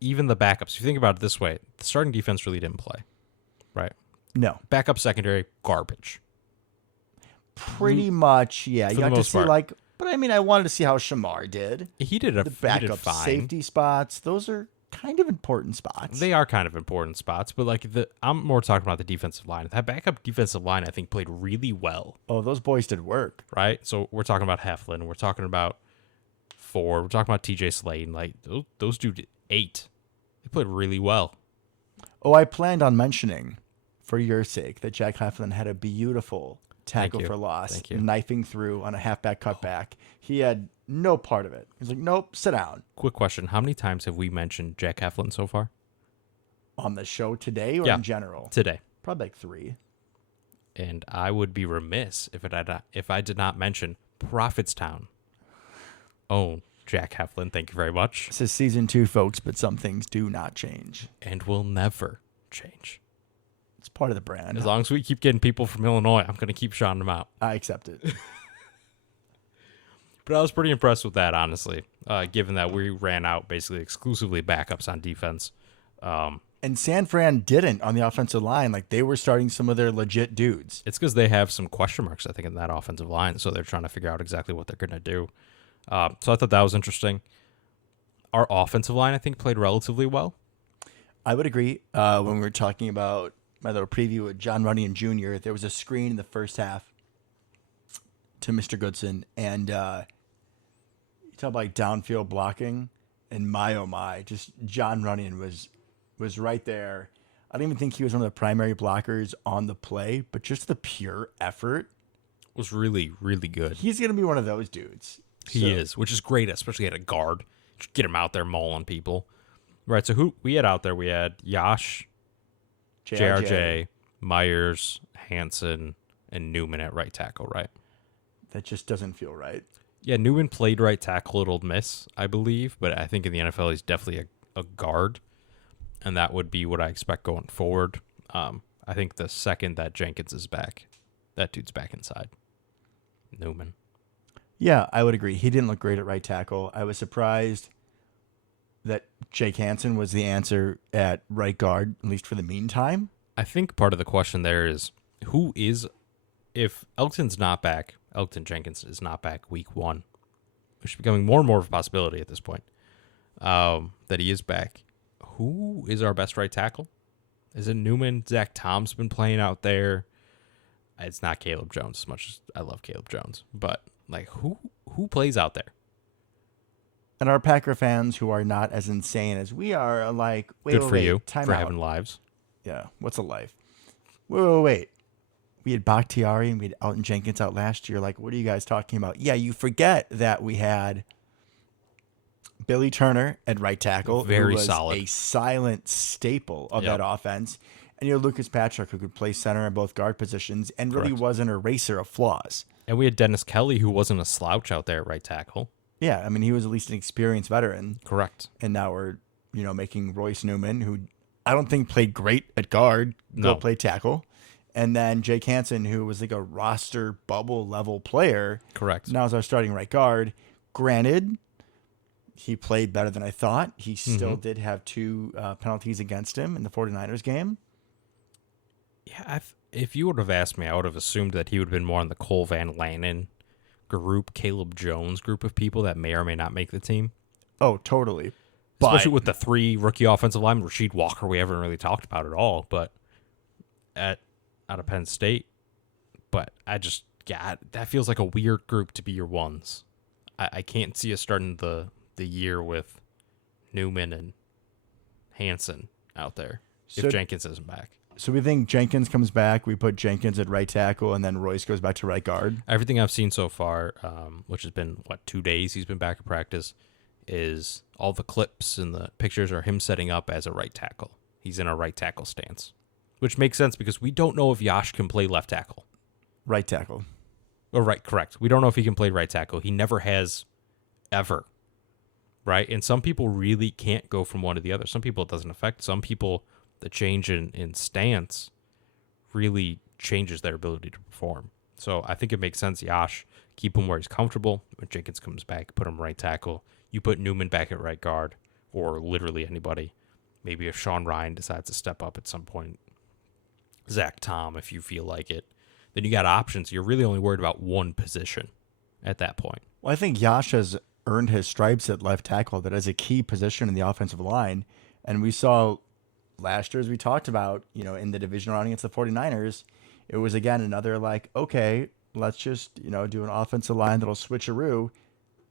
Even the backups. If you think about it this way, the starting defense really didn't play, right? No. Backup secondary, garbage. Pretty much, yeah. For You the got to most see, part. but I mean, I wanted to see how Shamar did. He did The backup fine. safety spots, those are kind of important spots. They are kind of important spots, but I'm more talking about the defensive line. That backup defensive line, I think, played really well. Oh, those boys did work. Right? So we're talking about Heflin. We're talking about Ford. We're talking about TJ Sladen. Like, those dudes ate. They played really well. Oh, I planned on mentioning, for your sake, that Jack Heflin had a beautiful tackle you. for loss, Thank you. knifing through on a halfback cutback. He had no part of it. He's like, nope, sit down. Quick question. How many times have we mentioned Jack Heflin so far? On the show today or Yeah. in general? Today. Probably like 3. And I would be remiss if I did not mention Prophetstown. Oh, Jack Heflin, thank you very much. This is season 2, folks, but some things do not change. And will never change. It's part of the brand. As long as we keep getting people from Illinois, I'm going to keep shouting them out. I accept it. But I was pretty impressed with that, honestly, given that we ran out basically exclusively backups on defense. And San Fran didn't on the offensive line. Like, they were starting some of their legit dudes. It's because they have some question marks, I think, in that offensive line, so they're trying to figure out exactly what they're going to do. So I thought that was interesting. Our offensive line, I think, played relatively well. I would agree. When we were talking about my little preview with John Runyon Jr., there was a screen in the first half to Mr. Goodson, and you talk about like downfield blocking, and my oh my, just John Runyon was right there. I don't even think he was one of the primary blockers on the play, but just the pure effort was really, really good. He's going to be one of those dudes. He is, which is great, especially at a guard. Just get him out there mauling people. Right, so who we had out there? We had Yash, JRJ, Myers, Hansen, and Newman at right tackle, right? That just doesn't feel right. Yeah, Newman played right tackle at Ole Miss, I believe, but I think in the NFL he's definitely a guard, and that would be what I expect going forward. I think the second that Jenkins is back, that dude's back inside. Newman. Yeah, I would agree. He didn't look great at right tackle. I was surprised that Jake Hansen was the answer at right guard, at least for the meantime. I think part of the question there is if Elgton's not back, Elgton Jenkins is not back week 1, which is becoming more and more of a possibility at this point, that he is back. Who is our best right tackle? Is it Newman? Zach Tom's been playing out there. It's not Caleb Jones, as much as I love Caleb Jones, but like who plays out there? And our Packer fans who are not as insane as we are like, wait, Good for you time for out. having lives. Yeah, what's a life? Wait. We had Bakhtiari and we had Elgton Jenkins out last year. Like, what are you guys talking about? Yeah, you forget that we had Billy Turner at right tackle, Very who was solid. a silent staple of Yep. that offense. And you had Lucas Patrick, who could play center in both guard positions and really Correct. was an eraser of flaws. And we had Dennis Kelly, who wasn't a slouch out there at right tackle. Yeah, I mean, he was at least an experienced veteran. Correct. And now we're, making Royce Newman, who I don't think played great at guard, No. go play tackle. And then Jake Hansen, who was like a roster bubble level player. Correct. Now is our starting right guard. Granted, he played better than I thought. He still did have 2 penalties against him in the 49ers game. Yeah, if you would have asked me, I would have assumed that he would have been more on the Cole Van Lanen group, Caleb Jones group of people that may or may not make the team. Oh, totally. Especially But with the 3 rookie offensive linemen, Rasheed Walker, we haven't really talked about at all, but out of Penn State. But that feels like a weird group to be your ones. I can't see us starting the year with Newman and Hansen out there So- if Jenkins isn't back. So we think Jenkins comes back. We put Jenkins at right tackle, and then Royce goes back to right guard. Everything I've seen so far, which has been, 2 days he's been back at practice, is all the clips and the pictures are him setting up as a right tackle. He's in a right tackle stance, which makes sense because we don't know if Yash can play left tackle. Right tackle. Or correct. We don't know if he can play right tackle. He never has ever, right? And some people really can't go from one to the other. Some people it doesn't affect. Some people, the change in stance really changes their ability to perform. So I think it makes sense, Yash, keep him where he's comfortable. When Jenkins comes back, put him right tackle. You put Newman back at right guard, or literally anybody. Maybe if Sean Ryan decides to step up at some point, Zach Tom, if you feel like it, then you got options. You're really only worried about one position at that point. Well, I think Yash has earned his stripes at left tackle. That is a key position in the offensive line. And we saw last year, as we talked about, in the division round against the 49ers, it was, again, another okay, let's just, do an offensive line that'll switcheroo.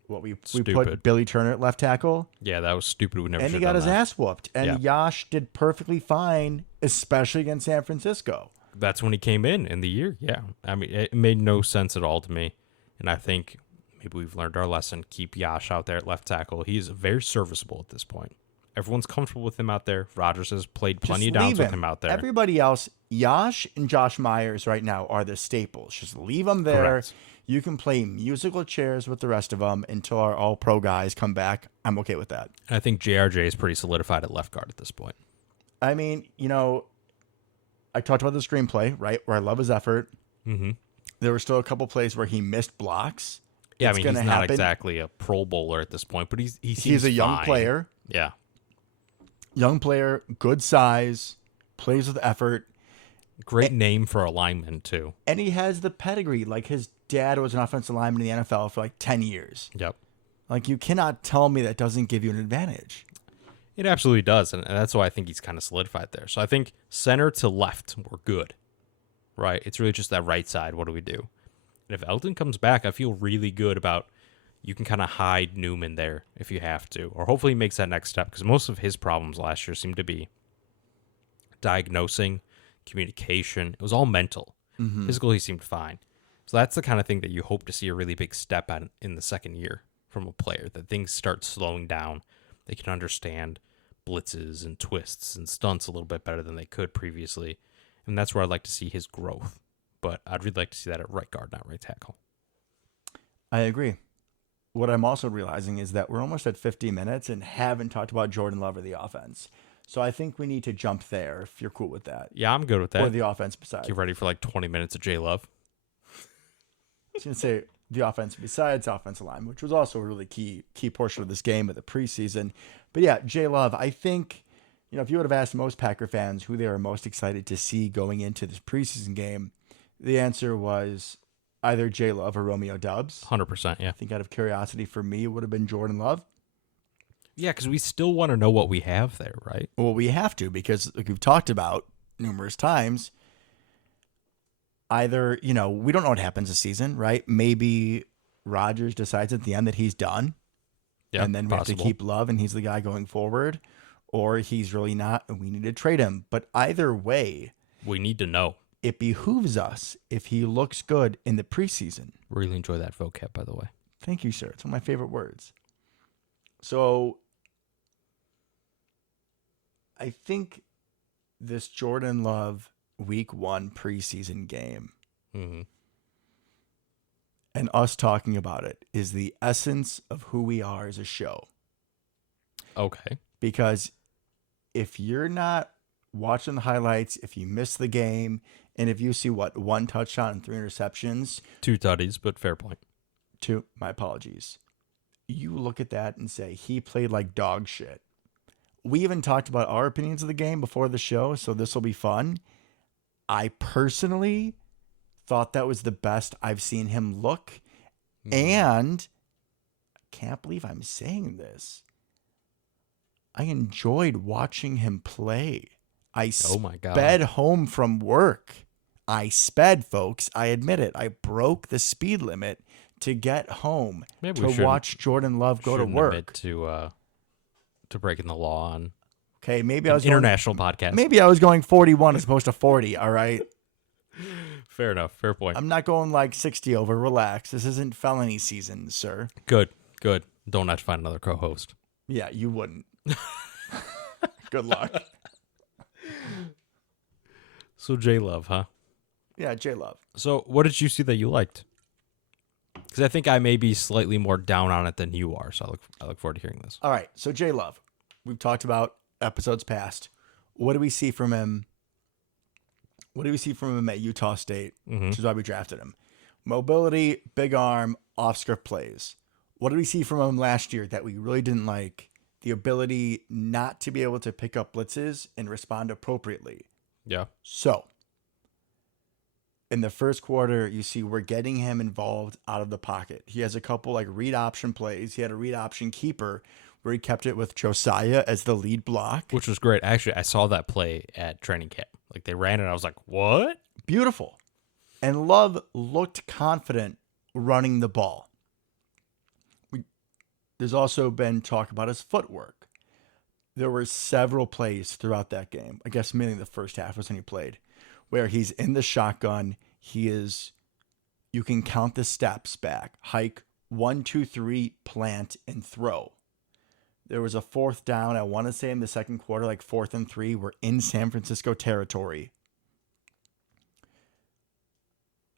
We put Stupid. Billy Turner at left tackle, Yeah, that was stupid. We never and he should got have his done that. ass whooped. And Yeah. Yash did perfectly fine, especially against San Francisco. That's when he came in the year. Yeah. I mean, it made no sense at all to me. And I think maybe we've learned our lesson. Keep Yash out there at left tackle. He's very serviceable at this point. Everyone's comfortable with him out there. Rodgers has played plenty of Just downs leave with him out there. Everybody else, Yash and Josh Myers right now are the staples. Just leave them there. Correct. You can play musical chairs with the rest of them until our all-pro guys come back. I'm okay with that. And I think JRJ is pretty solidified at left guard at this point. I mean, I talked about the screenplay, right, where I love his effort. Mm-hmm. There were still a couple plays where he missed blocks. Yeah, It's I mean, he's gonna not happen. exactly a Pro Bowler at this point, but he seems He's a young fine. player. Yeah. Young player, good size, plays with effort. Great name for a lineman, too. And he has the pedigree. Like, his dad was an offensive lineman in the NFL for 10 years. Yep. Like, you cannot tell me that doesn't give you an advantage. It absolutely does, and that's why I think he's kind of solidified there. So I think center to left, we're good, right? It's really just that right side. What do we do? And if Elgton comes back, I feel really good about you can kind of hide Newman there if you have to, or hopefully he makes that next step, because most of his problems last year seemed to be diagnosing, communication. It was all mental. Physical, he seemed fine. So that's the kind of thing that you hope to see a really big step at in the second year from a player, that things start slowing down. They can understand blitzes and twists and stunts a little bit better than they could previously. And that's where I'd like to see his growth. But I'd really like to see that at right guard, not right tackle. I agree. What I'm also realizing is that we're almost at 50 minutes and haven't talked about Jordan Love or the offense. So I think we need to jump there if you're cool with that. Yeah, I'm good with that. Or the offense besides. Get ready for like 20 minutes of J Love. I was going to say the offense besides offensive line, which was also a really key portion of this game of the preseason. But yeah, J Love, I think, if you would have asked most Packer fans who they were most excited to see going into this preseason game, the answer was either J Love or Romeo Doubs. 100%, yeah. I think out of curiosity for me, it would have been Jordan Love. Yeah, because we still want to know what we have there, right? Well, we have to, because like we've talked about numerous times, either, we don't know what happens this season, right? Maybe Rodgers decides at the end that he's done. Yeah, and then we have to keep Love and he's the guy going forward, or he's really not and we need to trade him. But either way, we need to know. It behooves us if he looks good in the preseason. Really enjoy that vocab, by the way. Thank you, sir. It's one of my favorite words. So I think this Jordan Love week 1 preseason game and us talking about it is the essence of who we are as a show. Okay. Because if you're not watching the highlights, if you miss the game, and if you see one touchdown and 3 interceptions, 2 tutties, but fair point. 2, my apologies. You look at that and say, he played like dog shit. We even talked about our opinions of the game before the show, so this will be fun. I personally thought that was the best I've seen him look. And I can't believe I'm saying this, I enjoyed watching him play. I sped home from work. I sped, folks. I admit it. I broke the speed limit to get home to watch Jordan Love go to work. To breaking the law on maybe I was international podcast. Maybe I was going 41 as opposed to 40. All right. Fair enough. Fair point. I'm not going like 60 over. Relax. This isn't felony season, sir. Good. Don't have to find another co-host. Yeah, you wouldn't. Good luck. So J Love, huh? Yeah, J Love. So what did you see that you liked? Because I think I may be slightly more down on it than you are. So I look forward to hearing this. All right. So J Love, we've talked about episodes past. What do we see from him? What do we see from him at Utah State, which is why we drafted him? Mobility, big arm, off-script plays. What did we see from him last year that we really didn't like? The ability not to be able to pick up blitzes and respond appropriately. Yeah. So, in the first quarter, you see we're getting him involved out of the pocket. He has a couple like read option plays. He had a read option keeper where he kept it with Josiah as the lead block. Which was great. Actually, I saw that play at training camp. Like they ran it. I was like, what? Beautiful. And Love looked confident running the ball. There's also been talk about his footwork. There were several plays throughout that game. I guess mainly the first half was when he played, where he's in the shotgun. You can count the steps back. Hike, 1, 2, 3, plant, and throw. There was a 4th down. I want to say in the second quarter, like 4th and 3. We're in San Francisco territory.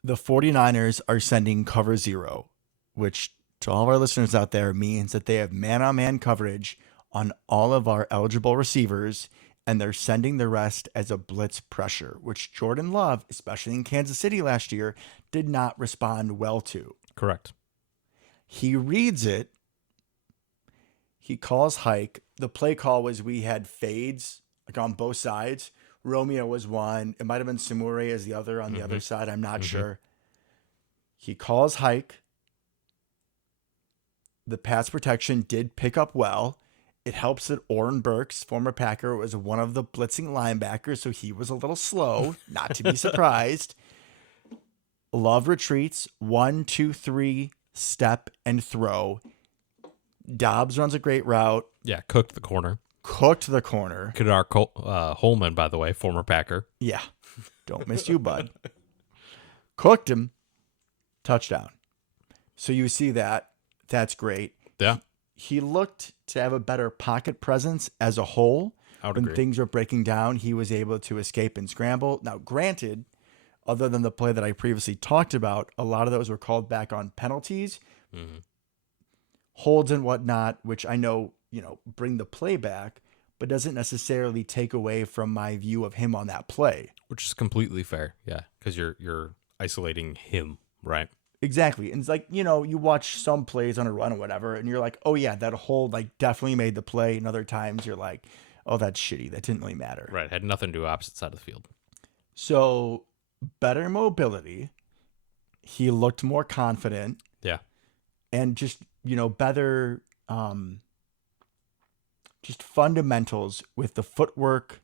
The 49ers are sending cover 0, which to all of our listeners out there means that they have man-on-man coverage on all of our eligible receivers, and they're sending the rest as a blitz pressure, which Jordan Love, especially in Kansas City last year, did not respond well to. Correct. He reads it. He calls hike. The play call was we had fades like on both sides. Romeo was one. It might have been Samure as the other on the other side. I'm not sure. He calls hike. The pass protection did pick up well. It helps that Oren Burks, former Packer, was one of the blitzing linebackers, so he was a little slow, not to be surprised. Love retreats, 1, 2, 3, step, and throw. Dobbs runs a great route. Yeah, cooked the corner. Kadar Holman, by the way, former Packer. Yeah, don't miss you, bud. Cooked him. touchdown. So you see that. That's great. Yeah, He looked to have a better pocket presence as a whole. I would When agree. things were breaking down, he was able to escape and scramble. Now, granted, other than the play that I previously talked about, a lot of those were called back on penalties, Hmm. holds and whatnot, which I know, bring the play back, but doesn't necessarily take away from my view of him on that play. Which is completely fair. Yeah, because you're isolating him, right? Exactly. And it's like, you watch some plays on a run or whatever, and you're like, oh yeah, that hold like definitely made the play. And other times you're like, oh, that's shitty. That didn't really matter. Right. Had nothing to do opposite side of the field. So better mobility. He looked more confident Yeah. and just, better just fundamentals with the footwork,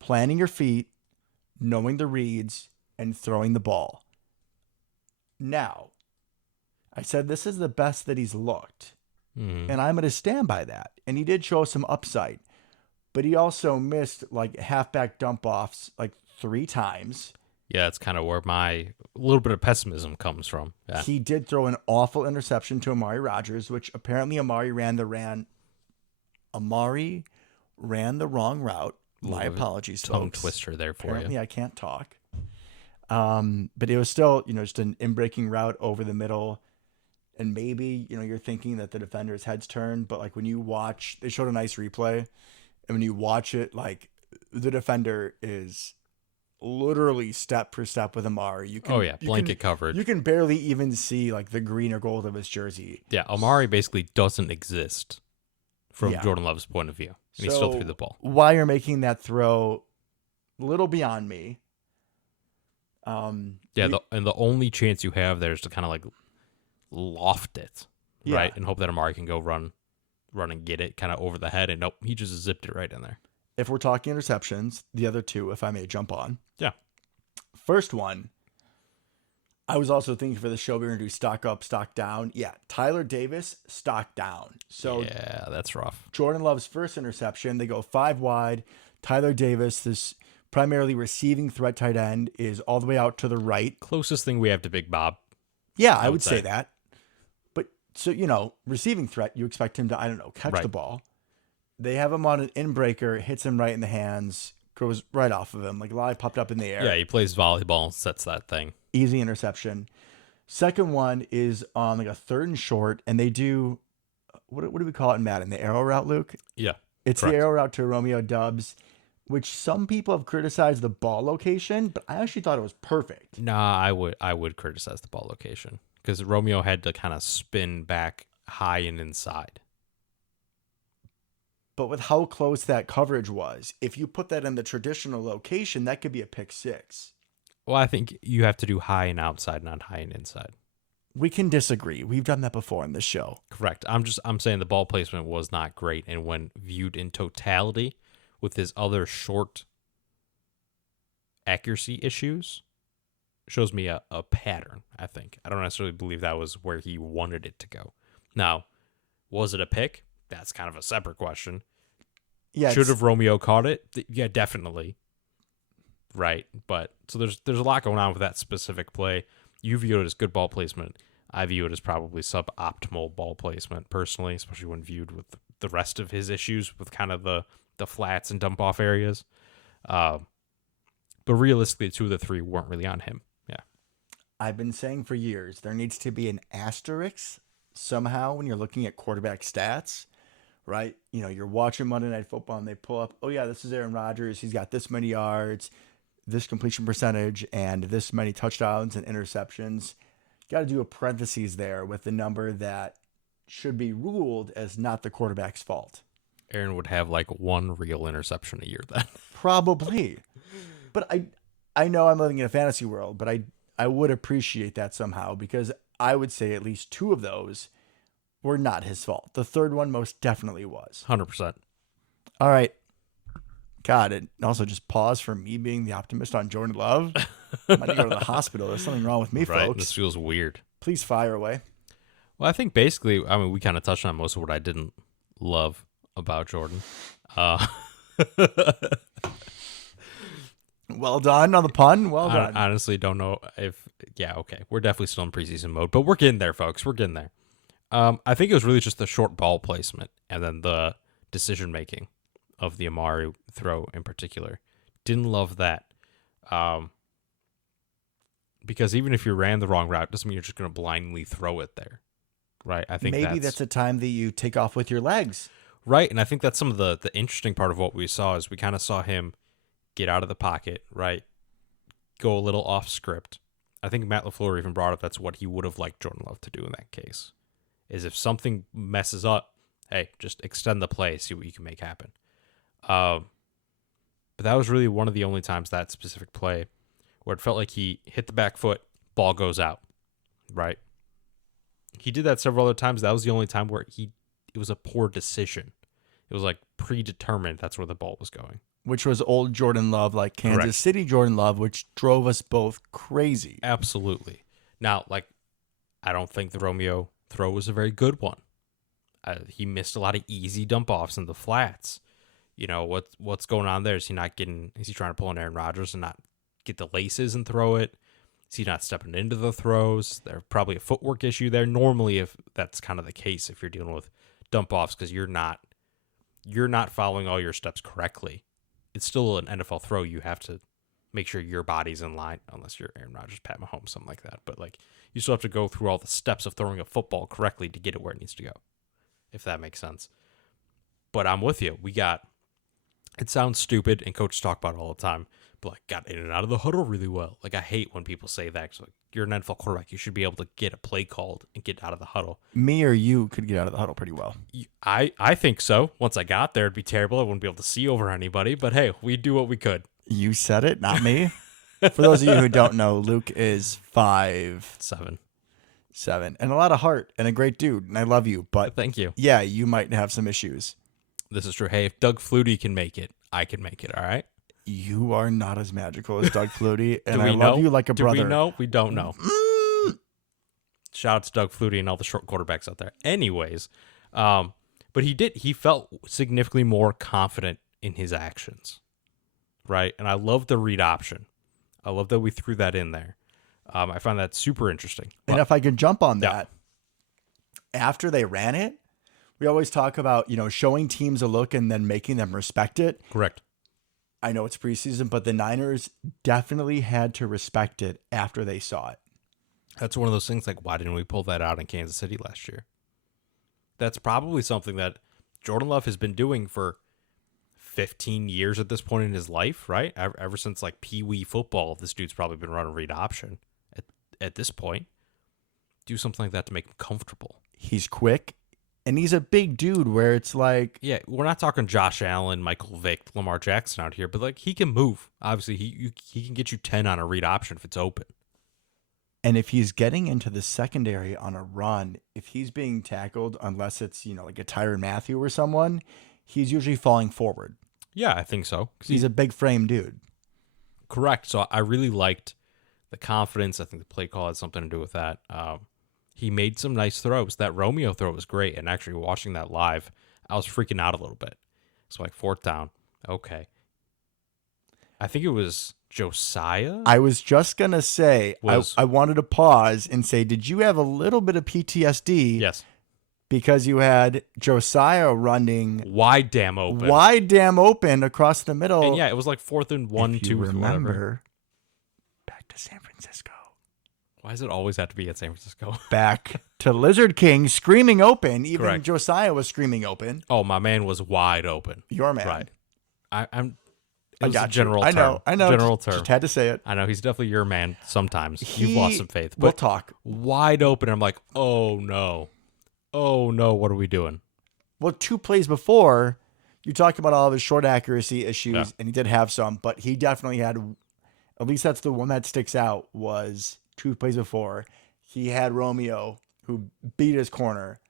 planning your feet, knowing the reads, and throwing the ball. Now, I said this is the best that he's looked, Hmm. and I'm going to stand by that. And he did show some upside, but he also missed like halfback dump offs like 3 times. Yeah, that's kind of where my little bit of pessimism comes from. Yeah. He did throw an awful interception to Amari Rogers, which apparently Amari ran the wrong route. My Little apologies, tongue folks. twister there for Apparently you. I can't talk. But it was still, just an in-breaking route over the middle. And maybe, you're thinking that the defender's head's turned, but like when you watch, they showed a nice replay. And when you watch it, like the defender is literally step for step with Amari. You can, Oh yeah, you blanket can, coverage. You can barely even see like the green or gold of his jersey. Yeah, Amari basically doesn't exist from Yeah. Jordan Love's point of view, and he still So threw the ball. Why you're making that throw, a little beyond me. Yeah, and the only chance you have there is to kind of like loft it, Yeah. right, and hope that Amari can go run and get it kind of over the head, and nope, he just zipped it right in there. If we're talking interceptions, the other two, if I may jump on. Yeah. First one, I was also thinking for the show we were going to do stock up, stock down. Yeah, Tyler Davis, stock down. So Yeah, that's rough. Jordan Love's first interception, they go 5 wide. Tyler Davis, this primarily receiving threat tight end, is all the way out to the right. Closest thing we have to Big Bob. Yeah, I would would say say. that. But so, receiving threat, you expect him to, I don't know, catch the Right. ball. They have him on an in-breaker, hits him right in the hands, goes right off of him. Like a lot popped up in the air. Yeah, he plays volleyball and sets that thing. Easy interception. Second one is on like a 3rd and short, and they do, what do we call it in Madden? The arrow route, Luke? Yeah, It's correct. the arrow route to Romeo Dubs, which some people have criticized the ball location, but I actually thought it was perfect. Nah, I would criticize the ball location because Romeo had to kind of spin back high and inside. But with how close that coverage was, if you put that in the traditional location, that could be a pick 6. Well, I think you have to do high and outside, not high and inside. We can disagree. We've done that before in this show. Correct. I'm saying the ball placement was not great, and when viewed in totality with his other short accuracy issues, shows me a pattern, I think. I don't necessarily believe that was where he wanted it to go. Now, was it a pick? That's kind of a separate question. Yeah, Should have Romeo caught it? Yeah, definitely. Right. But so there's a lot going on with that specific play. You view it as good ball placement. I view it as probably suboptimal ball placement personally, especially when viewed with the rest of his issues with kind of the flats and dump off areas. But realistically, 2 of the 3 weren't really on him. Yeah. I've been saying for years, there needs to be an asterisk somehow when you're looking at quarterback stats, right? You're watching Monday Night Football and they pull up, oh yeah, this is Aaron Rodgers. He's got this many yards, this completion percentage, and this many touchdowns and interceptions. Got to do a parentheses there with the number that should be ruled as not the quarterback's fault. Aaron would have like 1 real interception a year then. Probably. But I know I'm living in a fantasy world, but I would appreciate that somehow because I would say at least 2 of those were not his fault. The third one most definitely was. 100%. All right. God, and also just pause for me being the optimist on Jordan Love. I might go to the hospital. There's something wrong with me, Right. folks. This feels weird. Please fire away. Well, I think basically, we kind of touched on most of what I didn't love about Jordan. Well done on the pun. Well I done. honestly don't know if Yeah, okay. We're definitely still in preseason mode, but we're getting there, folks. We're getting there. I think it was really just the short ball placement and then the decision making of the Amari throw in particular. Didn't love that. Because even if you ran the wrong route, doesn't mean you're just going to blindly throw it there, right? I think maybe that's a time that you take off with your legs. right, and I think that's some of the interesting part of what we saw is we kind of saw him get out of the pocket, right? Go a little off script. I think Matt LaFleur even brought up that's what he would have liked Jordan Love to do in that case. Is if something messes up, hey, just extend the play, see what you can make happen. But that was really one of the only times that specific play where it felt like he hit the back foot, ball goes out, right? He did that several other times. That was the only time where it was a poor decision. It was like predetermined that's where the ball was going. Which was old Jordan Love, like Kansas Correct. City Jordan Love, which drove us both crazy. Absolutely. Now, like, I don't think the Romeo throw was a very good one. He missed a lot of easy dump offs in the flats. You know, what's going on there? Is he trying to pull an Aaron Rodgers and not get the laces and throw it? Is he not stepping into the throws? There's probably a footwork issue there. Normally, if that's kind of the case, if you're dealing with dump offs, because you're not following all your steps correctly, it's still an NFL throw. You have to make sure your body's in line, unless you're Aaron Rodgers, Pat Mahomes, something like that. But like, you still have to go through all the steps of throwing a football correctly to get it where it needs to go, if that makes sense. But I'm with you. It sounds stupid, and coaches talk about it all the time, but like, got in and out of the huddle really well. Like, I hate when people say that. 'Cause like, you're an NFL quarterback. You should be able to get a play called and get out of the huddle. Me or you could get out of the huddle pretty well. I think so. Once I got there, it'd be terrible. I wouldn't be able to see over anybody. But hey, we do what we could. You said it, not me. For those of you who don't know, Luke is 5'7", and a lot of heart and a great dude, and I love you. But Thank you. yeah, you might have some issues. This is true. Hey, if Doug Flutie can make it, I can make it. All right. You are not as magical as Doug Flutie, and Do I we love know? you like a brother. Do we know? We don't know. Shout out to Doug Flutie and all the short quarterbacks out there. Anyways, but he felt significantly more confident in his actions, right? And I love the read option. I love that we threw that in there. I find that super interesting. And if I could jump on Yeah. that, after they ran it, we always talk about, showing teams a look and then making them respect it. Correct. I know it's preseason, but the Niners definitely had to respect it after they saw it. That's one of those things like, why didn't we pull that out in Kansas City last year? That's probably something that Jordan Love has been doing for 15 years at this point in his life, right? Ever since like Pee Wee football, this dude's probably been running read option at this point. Do something like that to make him comfortable. He's quick, and he's a big dude where it's like, Yeah, we're not talking Josh Allen, Michael Vick, Lamar Jackson out here, but like, he can move. Obviously, he can get you 10 on a read option if it's open. and if he's getting into the secondary on a run, if he's being tackled, unless it's, like a Tyrann Mathieu or someone, he's usually falling forward. Yeah, I think so. 'Cause He's a big frame dude. correct. So I really liked the confidence. I think the play call had something to do with that. He made some nice throws. That Romeo throw was great. And actually watching that live, I was freaking out a little bit. So like 4th down. Okay. I think it was Josiah. I was just going to say, Was- I wanted to pause and say, did you have a little bit of PTSD? Yes. Because you had Josiah running Wide damn open. wide damn open across the middle. And yeah, it was like 4th and 1, if 2, you whatever. remember, back to San Francisco. Why does it always have to be at San Francisco? Back to Lizard King screaming open. Even Correct. Josiah was screaming open. Oh, my man was wide open. Your man. Right. I'm. I It was a got general you. term. I know. General just, term. Just had to say it. I know he's definitely your man. Sometimes you've He- lost some faith, We'll but talk. wide open. I'm like, oh no, what are we doing? Well, 2 plays before, you talked about all of his short accuracy issues, Yeah. and he did have some, but he definitely had, at least that's the one that sticks out, was 2 plays before. He had Romeo, who beat his corner,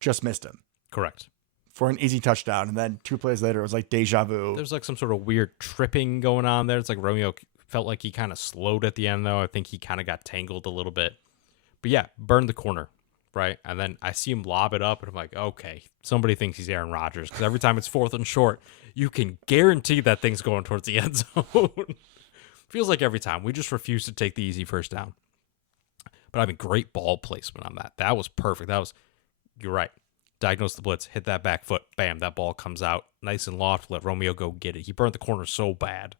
just missed him Correct. for an easy touchdown. And then 2 plays later, it was like deja vu. There's like some sort of weird tripping going on there. It's like Romeo felt like he kind of slowed at the end, though. I think he kind of got tangled a little bit. But yeah, burned the corner, right? And then I see him lob it up, and I'm like, okay, somebody thinks he's Aaron Rodgers. Because every time it's 4th and short, you can guarantee that thing's going towards the end zone. Feels like every time. We just refuse to take the easy first down. But I mean, great ball placement on that. That was perfect. You're right. Diagnose the blitz, hit that back foot, bam, that ball comes out nice and loft. Let Romeo go get it. He burnt the corner so bad.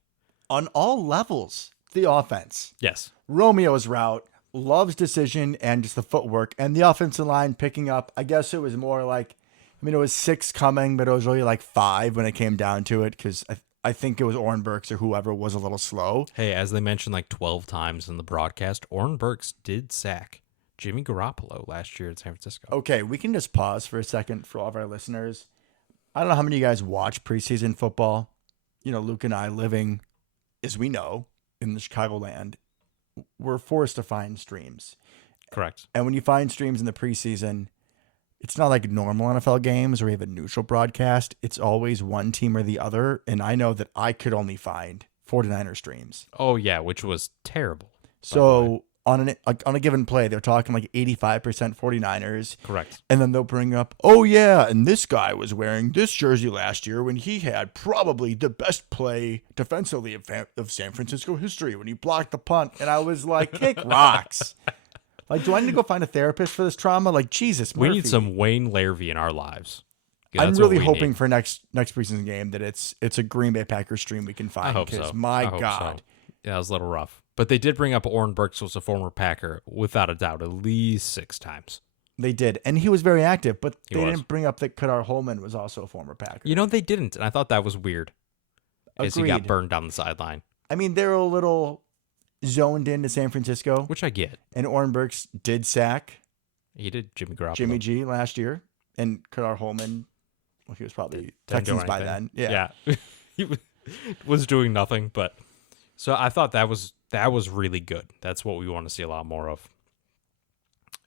On all levels, the offense. Yes. Romeo's route, Love's decision, and just the footwork, and the offensive line picking up. I guess it was more like, it was 6 coming, but it was really like 5 when it came down to it, because I think it was Oren Burks or whoever was a little slow. Hey, as they mentioned like 12 times in the broadcast, Oren Burks did sack Jimmy Garoppolo last year in San Francisco. Okay, we can just pause for a second for all of our listeners. I don't know how many of you guys watch preseason football. Luke and I, living, as we know, in the Chicagoland, we're forced to find streams. Correct. And when you find streams in the preseason, it's not like normal NFL games where you have a neutral broadcast. It's always one team or the other. And I know that I could only find 49er streams. Oh, yeah, which was terrible. So on a given play, they're talking like 85% 49ers. Correct. And then they'll bring up, oh, yeah, and this guy was wearing this jersey last year when he had probably the best play defensively of San Francisco history when he blocked the punt. And I was like, kick rocks. Like, do I need to go find a therapist for this trauma? Like, Jesus, Murphy. We need some Wayne Larrivee in our lives. Yeah, I'm that's really what we hoping need. for next preseason game that it's a Green Bay Packers stream we can find. I hope Because so. my I hope God. so. Yeah, it was a little rough. But they did bring up Oren Burks was a former Packer, without a doubt, at least 6 times. They did. And he was very active, but He they was. didn't bring up that Kadar Holman was also a former Packer. They didn't, and I thought that was weird. As he got Agreed. burned down the sideline, I mean, they're a little zoned into San Francisco. which I get. And Oren Burks did sack He did Jimmy Garoppolo. Jimmy G last year. And Kadar Holman, well, he was probably Didn't do Texans by anything. then. Yeah. He was doing nothing, but so I thought that was really good. That's what we want to see a lot more of.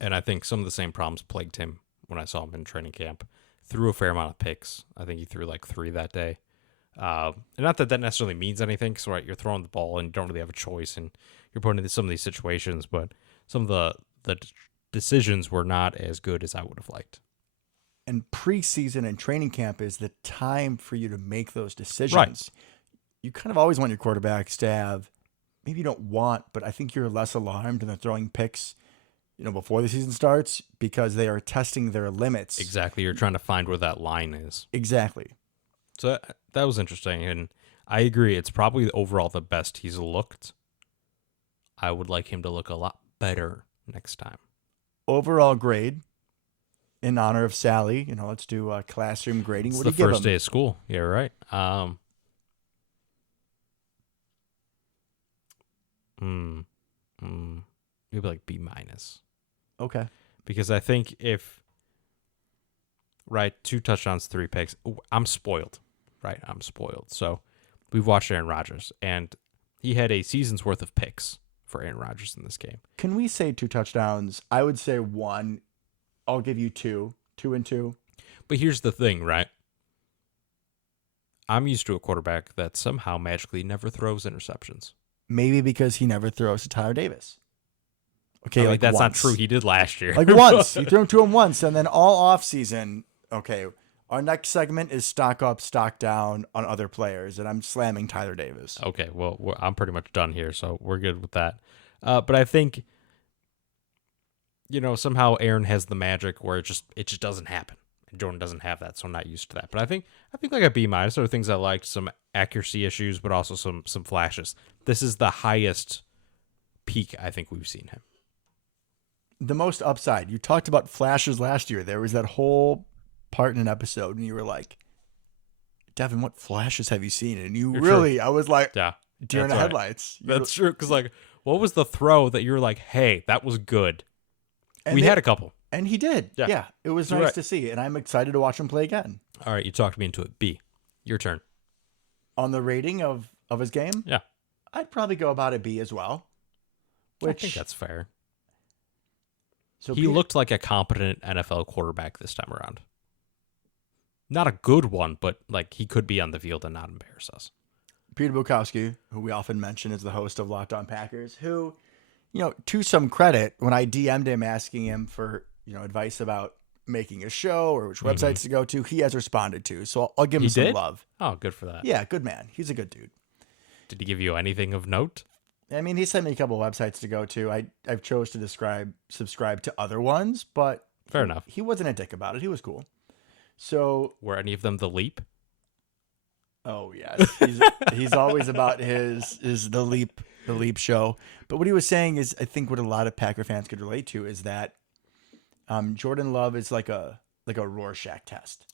And I think some of the same problems plagued him when I saw him in training camp. Threw a fair amount of picks. I think he threw like 3 that day. And not that necessarily means anything, because right, you're throwing the ball and you don't really have a choice, and you're put into some of these situations. But some of the decisions were not as good as I would have liked. And preseason and training camp is the time for you to make those decisions. Right. You kind of always want your quarterbacks to have, maybe you don't want, but I think you're less alarmed when they're throwing picks, before the season starts, because they are testing their limits. Exactly. You're trying to find where that line is. Exactly. So that was interesting, and I agree. It's probably overall the best he's looked. I would like him to look a lot better next time. Overall grade, in honor of Sally, let's do classroom grading. It's What the do you give first him? day of school. Yeah, right. Maybe like B-. Okay. Because I think if, right, 2 touchdowns, 3 picks, I'm spoiled, right? I'm spoiled. So we've watched Aaron Rodgers, and he had a season's worth of picks for Aaron Rodgers in this game. Can we say 2 touchdowns? I would say 1. I'll give you 2. 2 and 2. But here's the thing, right? I'm used to a quarterback that somehow magically never throws interceptions. Maybe because he never throws to Tyler Davis. Okay, like that's not once. true. He did last year. Like once. You threw him to him once, and then all off season, okay, our next segment is stock up, stock down on other players, and I'm slamming Tyler Davis. Okay, well, I'm pretty much done here, so we're good with that. But I think, somehow Aaron has the magic where it just doesn't happen. And Jordan doesn't have that, so I'm not used to that. But I think like a B-. There are things I liked, some accuracy issues, but also some flashes. This is the highest peak I think we've seen him. The most upside. You talked about flashes last year. There was that whole part in an episode, and you were like, Devin, what flashes have you seen? And you You're really, true. I was like, Yeah, deer in the that's right. headlights. That's true. Because what was the throw that you were like, hey, that was good? And We had a couple. And he did. Yeah. Yeah. It was You're nice right. to see, and I'm excited to watch him play again. All right, you talked me into it. B, your turn. On the rating of his game, Yeah. I'd probably go about a B as well. I think that's fair. So He looked like a competent NFL quarterback this time around. Not a good one, but like he could be on the field and not embarrass us. Peter Bukowski, who we often mention is the host of Locked On Packers, who, to some credit, when I DM'd him asking him for, advice about making a show or which websites to go to, he has responded to. So I'll give him He some did? love. Oh, good for that. Yeah, good man. He's a good dude. Did he give you anything of note? I mean, he sent me a couple websites to go to. I've chose to subscribe to other ones, but Fair enough. he wasn't a dick about it. He was cool. So, Were any of them the leap? oh yes, he's always about the leap show. But what he was saying is, I think what a lot of Packer fans could relate to is that Jordan Love is like a Rorschach test,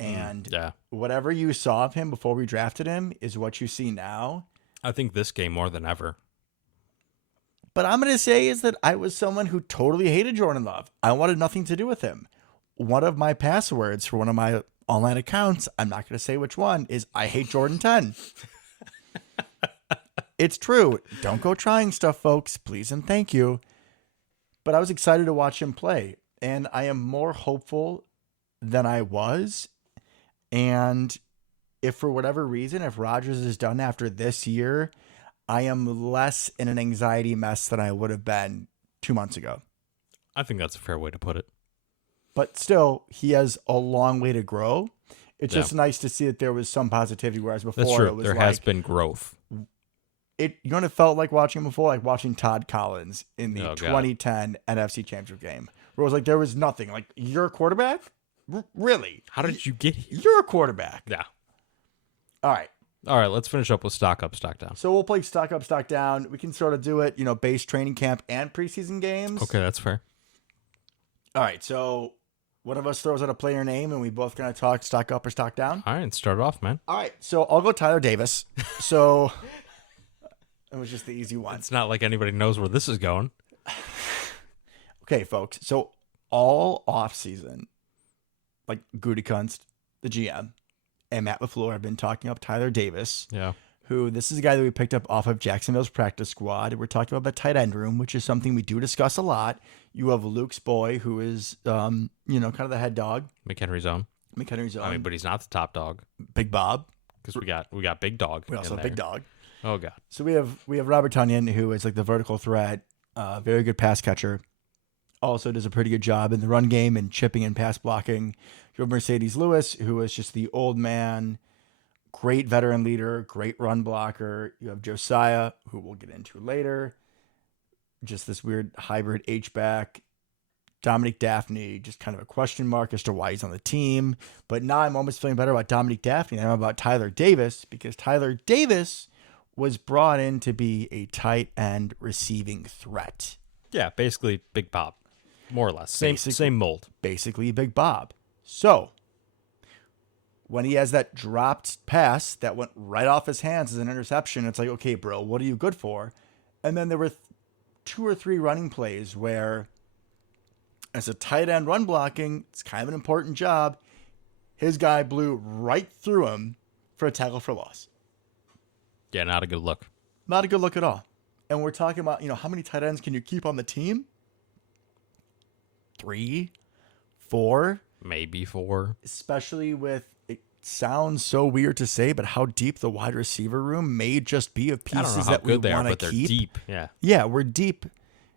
and Yeah. whatever you saw of him before we drafted him is what you see now. I think this game more than ever. But I'm going to say is that I was someone who totally hated Jordan Love. I wanted nothing to do with him. One of my passwords for one of my online accounts, I'm not going to say which one, is I hate Jordan 10. It's true. Don't go trying stuff, folks. Please and thank you. But I was excited to watch him play. And I am more hopeful than I was. And if for whatever reason, if Rodgers is done after this year, I am less in an anxiety mess than I would have been 2 months ago. I think that's a fair way to put it. But still, he has a long way to grow. It's Yeah. just nice to see that there was some positivity, whereas before That's true. it was There like has been growth. you know what it felt like watching him before, like watching Todd Collins in the Oh, God. 2010 NFC Championship game, where it was like there was nothing. Like, you're a quarterback, really? How did you get here? You're a quarterback. Yeah. All right. All right, let's finish up with stock up, stock down. So we'll play stock up, stock down. We can sort of do it, base training camp and preseason games. Okay, that's fair. All right. So one of us throws out a player name, and we both gonna talk stock up or stock down. All right, start off, man. All right. So I'll go Tyler Davis. So it was just the easy one. It's not like anybody knows where this is going. Okay, folks. So all offseason, like Gutekunst, the GM, and Matt LaFleur have been talking up Tyler Davis, Yeah. who this is a guy that we picked up off of Jacksonville's practice squad. We're talking about the tight end room, which is something we do discuss a lot. You have Luke's boy, who is, kind of the head dog. McHenry's own. McHenry's own. I mean, but he's not the top dog Big Bob. because we got Big Dog. We also in have Big there. Dog. Oh God. So we have Robert Tunyon, who is like the vertical threat, very good pass catcher. Also does a pretty good job in the run game and chipping and pass blocking. You have Mercedes Lewis, who is just the old man, great veteran leader, great run blocker. You have Josiah, who we'll get into later. Just this weird hybrid H-back. Dominic Daphne, just kind of a question mark as to why he's on the team. But now I'm almost feeling better about Dominic Daphne than I'm about Tyler Davis, because Tyler Davis was brought in to be a tight end receiving threat. Yeah, basically Big Bob, more or less. Same mold. Basically Big Bob. So when he has that dropped pass that went right off his hands as an interception, it's like, okay, bro, what are you good for? And then there were 2 or 3 running plays where, as a tight end run blocking, it's kind of an important job. His guy blew right through him for a tackle for loss. Yeah, not a good look. Not a good look at all. And we're talking about, how many tight ends can you keep on the team? 3, 4, Maybe 4. especially with, it sounds so weird to say, but how deep the wide receiver room may just be of I don't know pieces how that we good they are, want but to they're keep. deep. Yeah. Yeah, we're deep.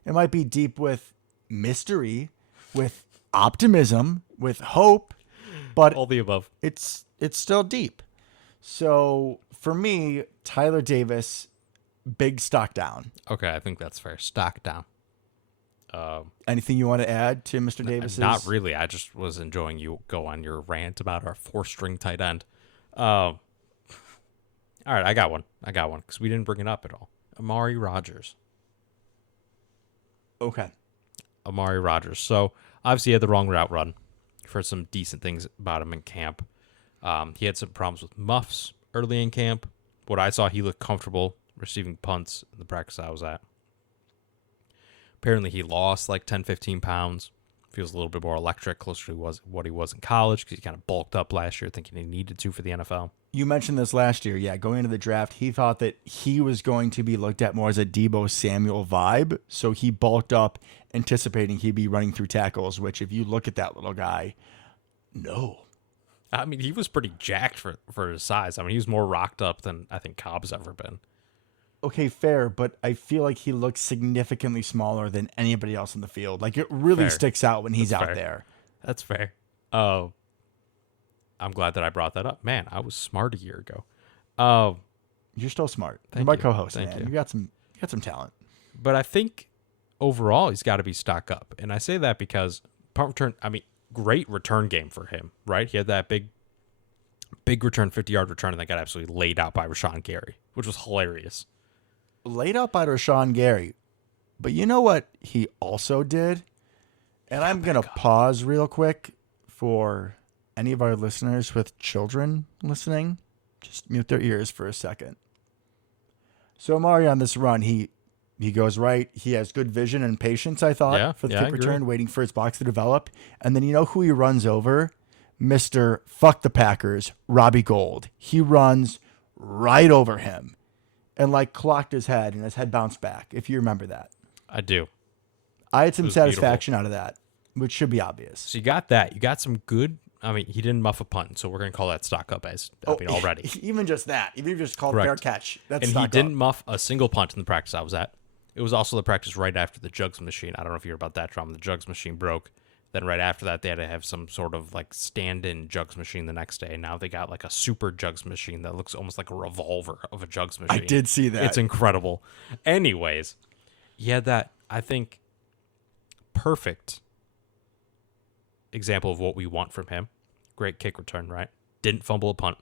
It might be deep with mystery, with optimism, with hope, but All the above. it's still deep. So for me, Tyler Davis, big stock down. Okay, I think that's fair. Stock down. Anything you want to add to Mr. Davis's? Not really. I just was enjoying you go on your rant about our 4-string tight end. All right, I got one because we didn't bring it up at all. Amari Rogers. Okay. Amari Rogers. So obviously he had the wrong route run. I've heard some decent things about him in camp. He had some problems with muffs early in camp. What I saw, he looked comfortable receiving punts in the practice I was at. Apparently he lost like 10, 15 pounds. Feels a little bit more electric, closer to what he was in college because he kind of bulked up last year thinking he needed to for the NFL. You mentioned this last year. Yeah, going into the draft, he thought that he was going to be looked at more as a Deebo Samuel vibe. So he bulked up, anticipating he'd be running through tackles, which if you look at that little guy, no. I mean, he was pretty jacked for his size. I mean, he was more rocked up than I think Cobb's ever been. Okay, fair, but I feel like he looks significantly smaller than anybody else in the field. Like, it really Fair. sticks out when he's That's out fair. there. That's fair. I'm glad that I brought that up. Man, I was smart a year ago. You're still smart. Thank You're my you. co-host, Thank man. you. You got some got some talent. But I think overall he's got to be stock up. And I say that because punt return, I mean, great return game for him, right? He had that big return, 50-yard return, and then got absolutely laid out by Rashawn Gary, which was hilarious. Laid out by Rashawn Gary. But you know what he also did? And I'm going to pause real quick for any of our listeners with children listening. Just mute their ears for a second. So Amari on this run, he goes right. He has good vision and patience, I thought, for the kick return, waiting for his box to develop. And then you know who he runs over? Mr. Fuck the Packers, Robbie Gould. He runs right over him and like clocked his head, and his head bounced back, if you remember that. I do. I had some satisfaction out of that, which should be obvious. So you got that. You got some good. I mean, he didn't muff a punt, so we're going to call that stock up already. Even just that. Even if you just called fair catch. That's and stock he didn't up. muff a single punt in the practice I was at. It was also the practice right after the jugs machine. I don't know if you heard about that, Tom. The jugs machine broke. Then right after that, they had to have some sort of like stand-in jugs machine the next day. And now they got like a super jugs machine that looks almost like a revolver of a jugs machine. I did see that. It's incredible. Anyways, he had that, I think, perfect example of what we want from him. Great kick return, right? Didn't fumble a punt.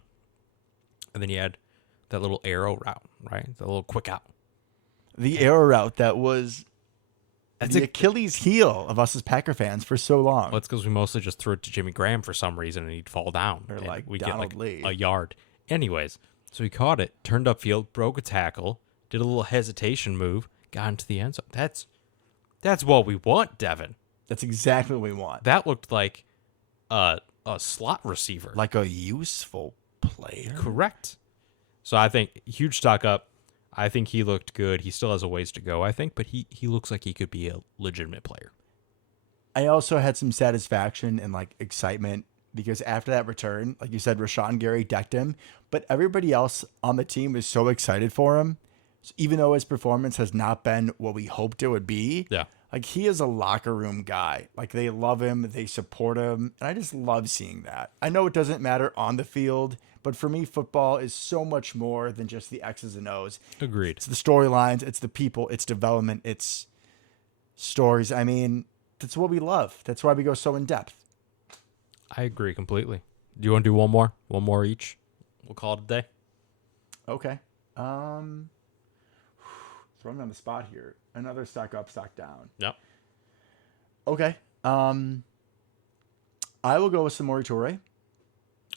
And then he had that little arrow route, right? The little quick out. The arrow route that was the Achilles heel of us as Packer fans for so long. Well, it's because we mostly just threw it to Jimmy Graham for some reason, and he'd fall down. Or and like we'd Donald get Lee. a yard. Anyways, so he caught it, turned upfield, broke a tackle, did a little hesitation move, got into the end zone. That's what we want, Devin. That's exactly what we want. That looked like a slot receiver. Like a useful player. Correct. So I think huge stock up. I think he looked good. He still has a ways to go, I think, but he looks like he could be a legitimate player. I also had some satisfaction and like excitement because after that return, like you said, Rashawn Gary decked him, but everybody else on the team is so excited for him. So even though his performance has not been what we hoped it would be, Yeah. like he is a locker room guy. Like they love him, they support him, and I just love seeing that. I know it doesn't matter on the field, but for me, football is so much more than just the X's and O's. Agreed. It's the storylines, it's the people, it's development, it's stories. I mean, that's what we love. That's why we go so in depth. I agree completely. Do you want to do one more? One more each? We'll call it a day. Okay. Throwing me on the spot here. Another stock up, stock down. Yep. Okay. I will go with Samori Toure.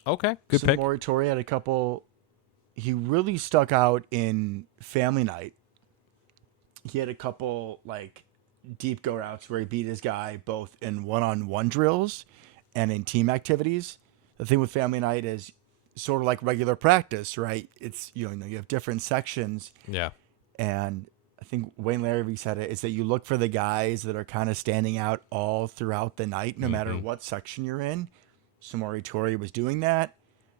Okay. Good pick. Samori Toure had a couple. He really stuck out in family night. He had a couple like deep go routes where he beat his guy both in one-on-one drills and in team activities. The thing with family night is sort of like regular practice, right? It's you have different sections. Yeah. And I think Wayne Larrivee said it, is that you look for the guys that are kind of standing out all throughout the night, no matter what section you're in. Samori Toure was doing that.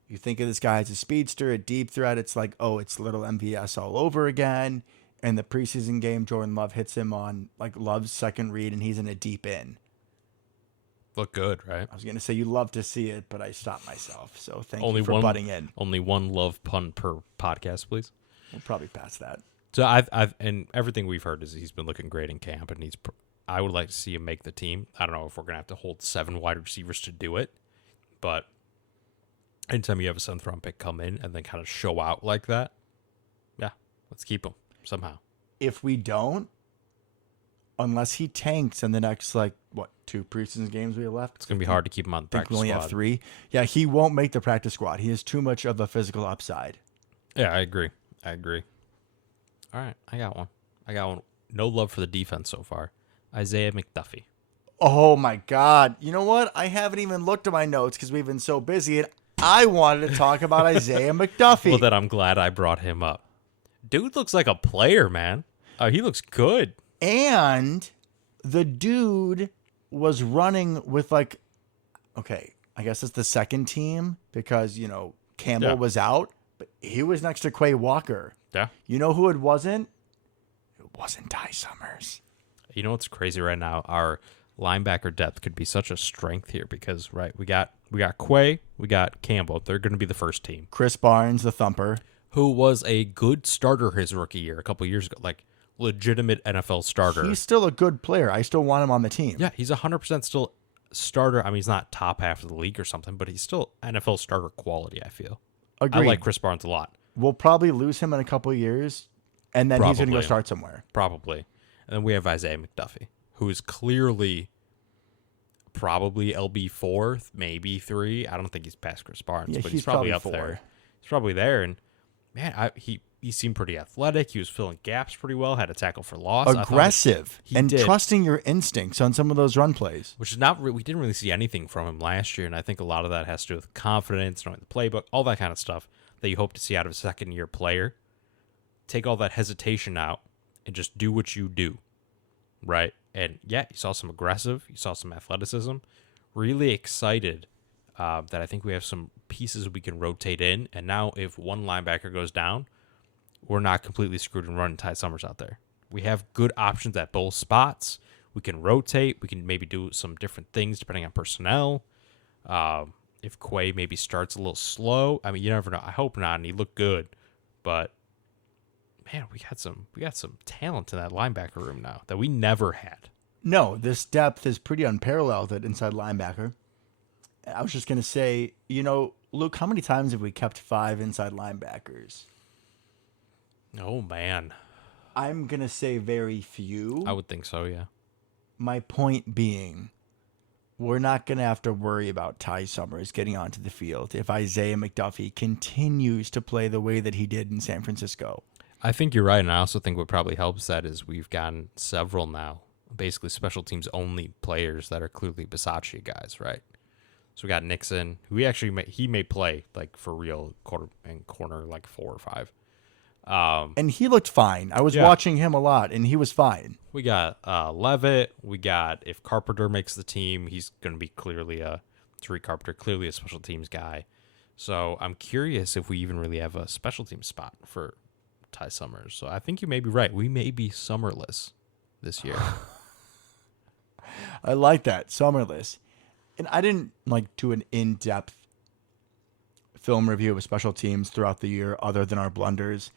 You think of this guy as a speedster, a deep threat. It's like, oh, it's little MVS all over again. And the preseason game, Jordan Love hits him on like Love's second read, and he's in a deep in. Look good, right? I was going to say you love to see it, but I stopped myself. So thank Only you for one butting in. Only one love pun per podcast, please. We'll probably pass that. So I've and everything we've heard is he's been looking great in camp, and I would like to see him make the team. I don't know if we're gonna have to hold 7 wide receivers to do it, but anytime you have a 7th round pick come in and then kind of show out like that, yeah, let's keep him somehow. If we don't, unless he tanks in the next 2 preseason games we have left, It's gonna be hard to keep him on the I think practice we only squad. have 3. Yeah, he won't make the practice squad. He has too much of a physical upside. Yeah, I agree. All right, I got one. No love for the defense so far. Isaiah McDuffie. Oh my God. You know what? I haven't even looked at my notes because we've been so busy, and I wanted to talk about Isaiah McDuffie. Well, then I'm glad I brought him up. Dude looks like a player, man. He looks good. And the dude was running with I guess it's the second team because, Campbell was out, but he was next to Quay Walker. Yeah. You know who it wasn't? It wasn't Ty Summers. You know what's crazy right now? Our linebacker depth could be such a strength here because, right, we got Quay, we got Campbell. They're going to be the first team. Chris Barnes, the thumper. Who was a good starter his rookie year a couple years ago. Like, legitimate NFL starter. He's still a good player. I still want him on the team. Yeah, he's 100% still starter. I mean, he's not top half of the league or something, but he's still NFL starter quality, I feel. Agreed. I like Chris Barnes a lot. We'll probably lose him in a couple of years, and then he's going to go Probably. start somewhere. Probably. And then we have Isaiah McDuffie, who is clearly probably LB4, maybe 3. I don't think he's past Chris Barnes, Yeah, but he's he's probably probably up 4. there. He's probably there. And, man, he seemed pretty athletic. He was filling gaps pretty well, had a tackle for loss. Aggressive he and did. trusting your instincts on some of those run plays. Which is not we didn't really see anything from him last year, and I think a lot of that has to do with confidence, knowing the playbook, all that kind of stuff that you hope to see out of a second-year player. Take all that hesitation out and just do what you do, right? And yeah, you saw some aggressive, you saw some athleticism. Really excited that I think we have some pieces we can rotate in, and now if one linebacker goes down, we're not completely screwed and running Ty Summers out there. We have good options at both spots. We can rotate. We can maybe do some different things depending on personnel. If Quay maybe starts a little slow, I mean, you never know. I hope not, and he looked good. But man, we got some talent in that linebacker room now that we never had. No, this depth is pretty unparalleled at inside linebacker. I was just going to say, Luke, how many times have we kept 5 inside linebackers? Oh man, I'm going to say very few. I would think so. Yeah. My point being, we're not going to have to worry about Ty Summers getting onto the field if Isaiah McDuffie continues to play the way that he did in San Francisco. I think you're right, and I also think what probably helps that is we've gotten several now, basically special teams only players that are clearly Bisaccia guys, right? So we got Nixon, who he may play like for real corner like 4 or 5. And he looked fine. I was watching him a lot, and he was fine. We got Levitt. We got, if Carpenter makes the team, he's going to be clearly Tariq Carpenter, clearly a special teams guy. So I'm curious if we even really have a special team spot for Ty Summers. So I think you may be right. We may be summerless this year. I like that, summerless. And I didn't do an in-depth film review of special teams throughout the year other than our blunders.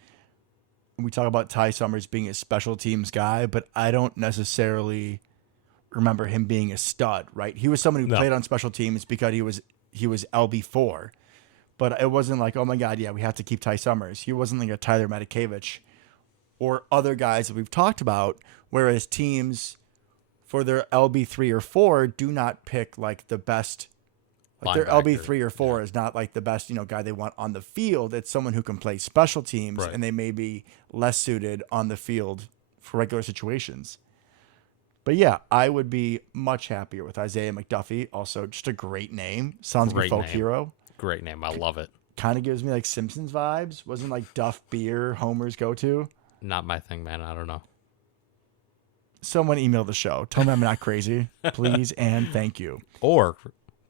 We talk about Ty Summers being a special teams guy, but I don't necessarily remember him being a stud, right? He was someone who played on special teams because he was LB4. But it wasn't like, oh my God, yeah, we have to keep Ty Summers. He wasn't like a Tyler Matakevich or other guys that we've talked about, whereas teams for their LB3 or 4 do not pick like the best. Like their LB3 or 4 is not like the best, guy they want on the field. It's someone who can play special teams, right, and they may be less suited on the field for regular situations. But yeah, I would be much happier with Isaiah McDuffie. Also, just a great name. Sounds like a folk hero. Great name. I love it. Kind of gives me like Simpsons vibes. Wasn't like Duff Beer Homer's go-to? Not my thing, man. I don't know. Someone email the show. Tell me I'm not crazy, please, and thank you. Or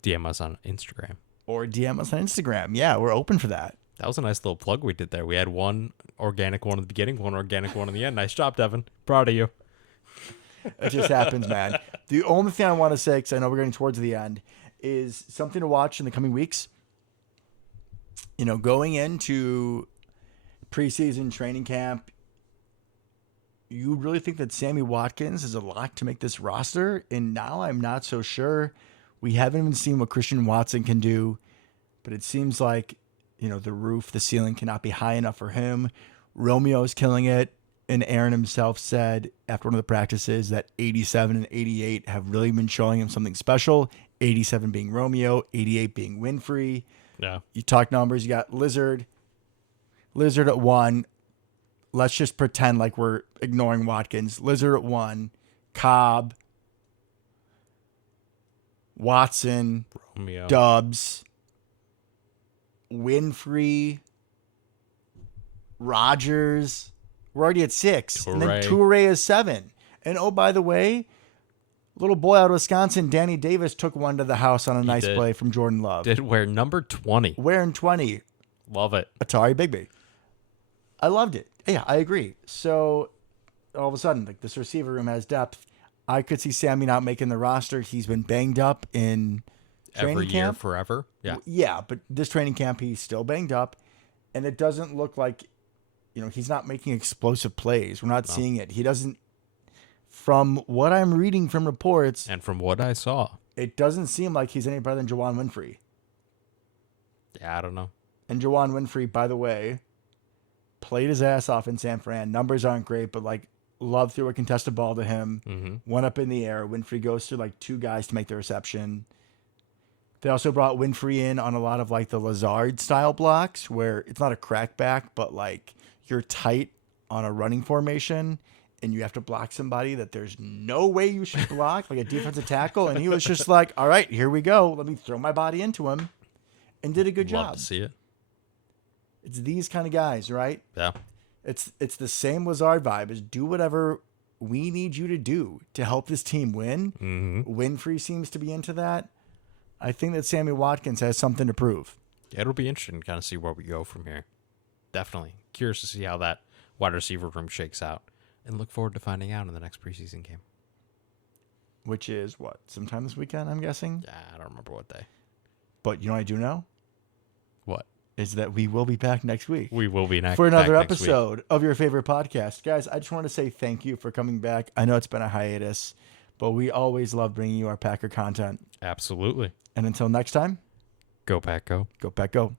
DM us on Instagram. Or DM us on Instagram. Yeah, we're open for that. That was a nice little plug we did there. We had one organic one at the beginning, one organic one in the end. Nice job, Devin. Proud of you. It just happens, man. The only thing I want to say, because I know we're getting towards the end, is something to watch in the coming weeks. Going into preseason training camp, you really think that Sammy Watkins is a lock to make this roster? And now I'm not so sure. We haven't even seen what Christian Watson can do, but it seems like, the ceiling cannot be high enough for him. Romeo's killing it. And Aaron himself said after one of the practices that 87 and 88 have really been showing him something special. 87 being Romeo, 88 being Winfrey. Yeah. You talk numbers, you got Lizard at 1. Let's just pretend like we're ignoring Watkins. Lizard at 1, Cobb, Watson, Romeo, Dubs, Winfrey, Rogers. We're already at 6. And then Toure is 7. And oh, by the way, little boy out of Wisconsin, Danny Davis, took one to the house on a nice play from Jordan Love. Did wear number 20. Wearing 20. Love it. Atari Bigby. I loved it. Yeah, I agree. So all of a sudden, like, this receiver room has depth. I could see Sammy not making the roster. He's been banged up in training every camp. year, forever. Yeah. Yeah, but this training camp, he's still banged up. And it doesn't look like he's not making explosive plays. We're not seeing it. He doesn't, from what I'm reading from reports, And from what I saw, it doesn't seem like he's any better than Juwan Winfrey. yeah, I don't know. And Juwan Winfrey, by the way, played his ass off in San Fran. Numbers aren't great, but like Love threw a contested ball to him, went up in the air. Winfrey goes through like two guys to make the reception. They also brought Winfrey in on a lot of like the Lazard style blocks where it's not a crackback, but like you're tight on a running formation and you have to block somebody that there's no way you should block, like a defensive tackle. And he was just like, all right, here we go. Let me throw my body into him, and did a good Love job. to see it. It's these kind of guys, right? Yeah. It's the same Lazard vibe as do whatever we need you to do to help this team win. Winfrey seems to be into that. I think that Sammy Watkins has something to prove. Yeah, it'll be interesting to kind of see where we go from here. Definitely. Curious to see how that wide receiver room shakes out. And look forward to finding out in the next preseason game. Which is what? Sometime this weekend, I'm guessing? Yeah, I don't remember what day. But you know what I do know? What? Is that we will be back next week. We will be next for another back next week. episode of your favorite podcast. Guys, I just want to say thank you for coming back. I know it's been a hiatus, but we always love bringing you our Packer content. Absolutely. And until next time, Go Pack Go. go Pack Go.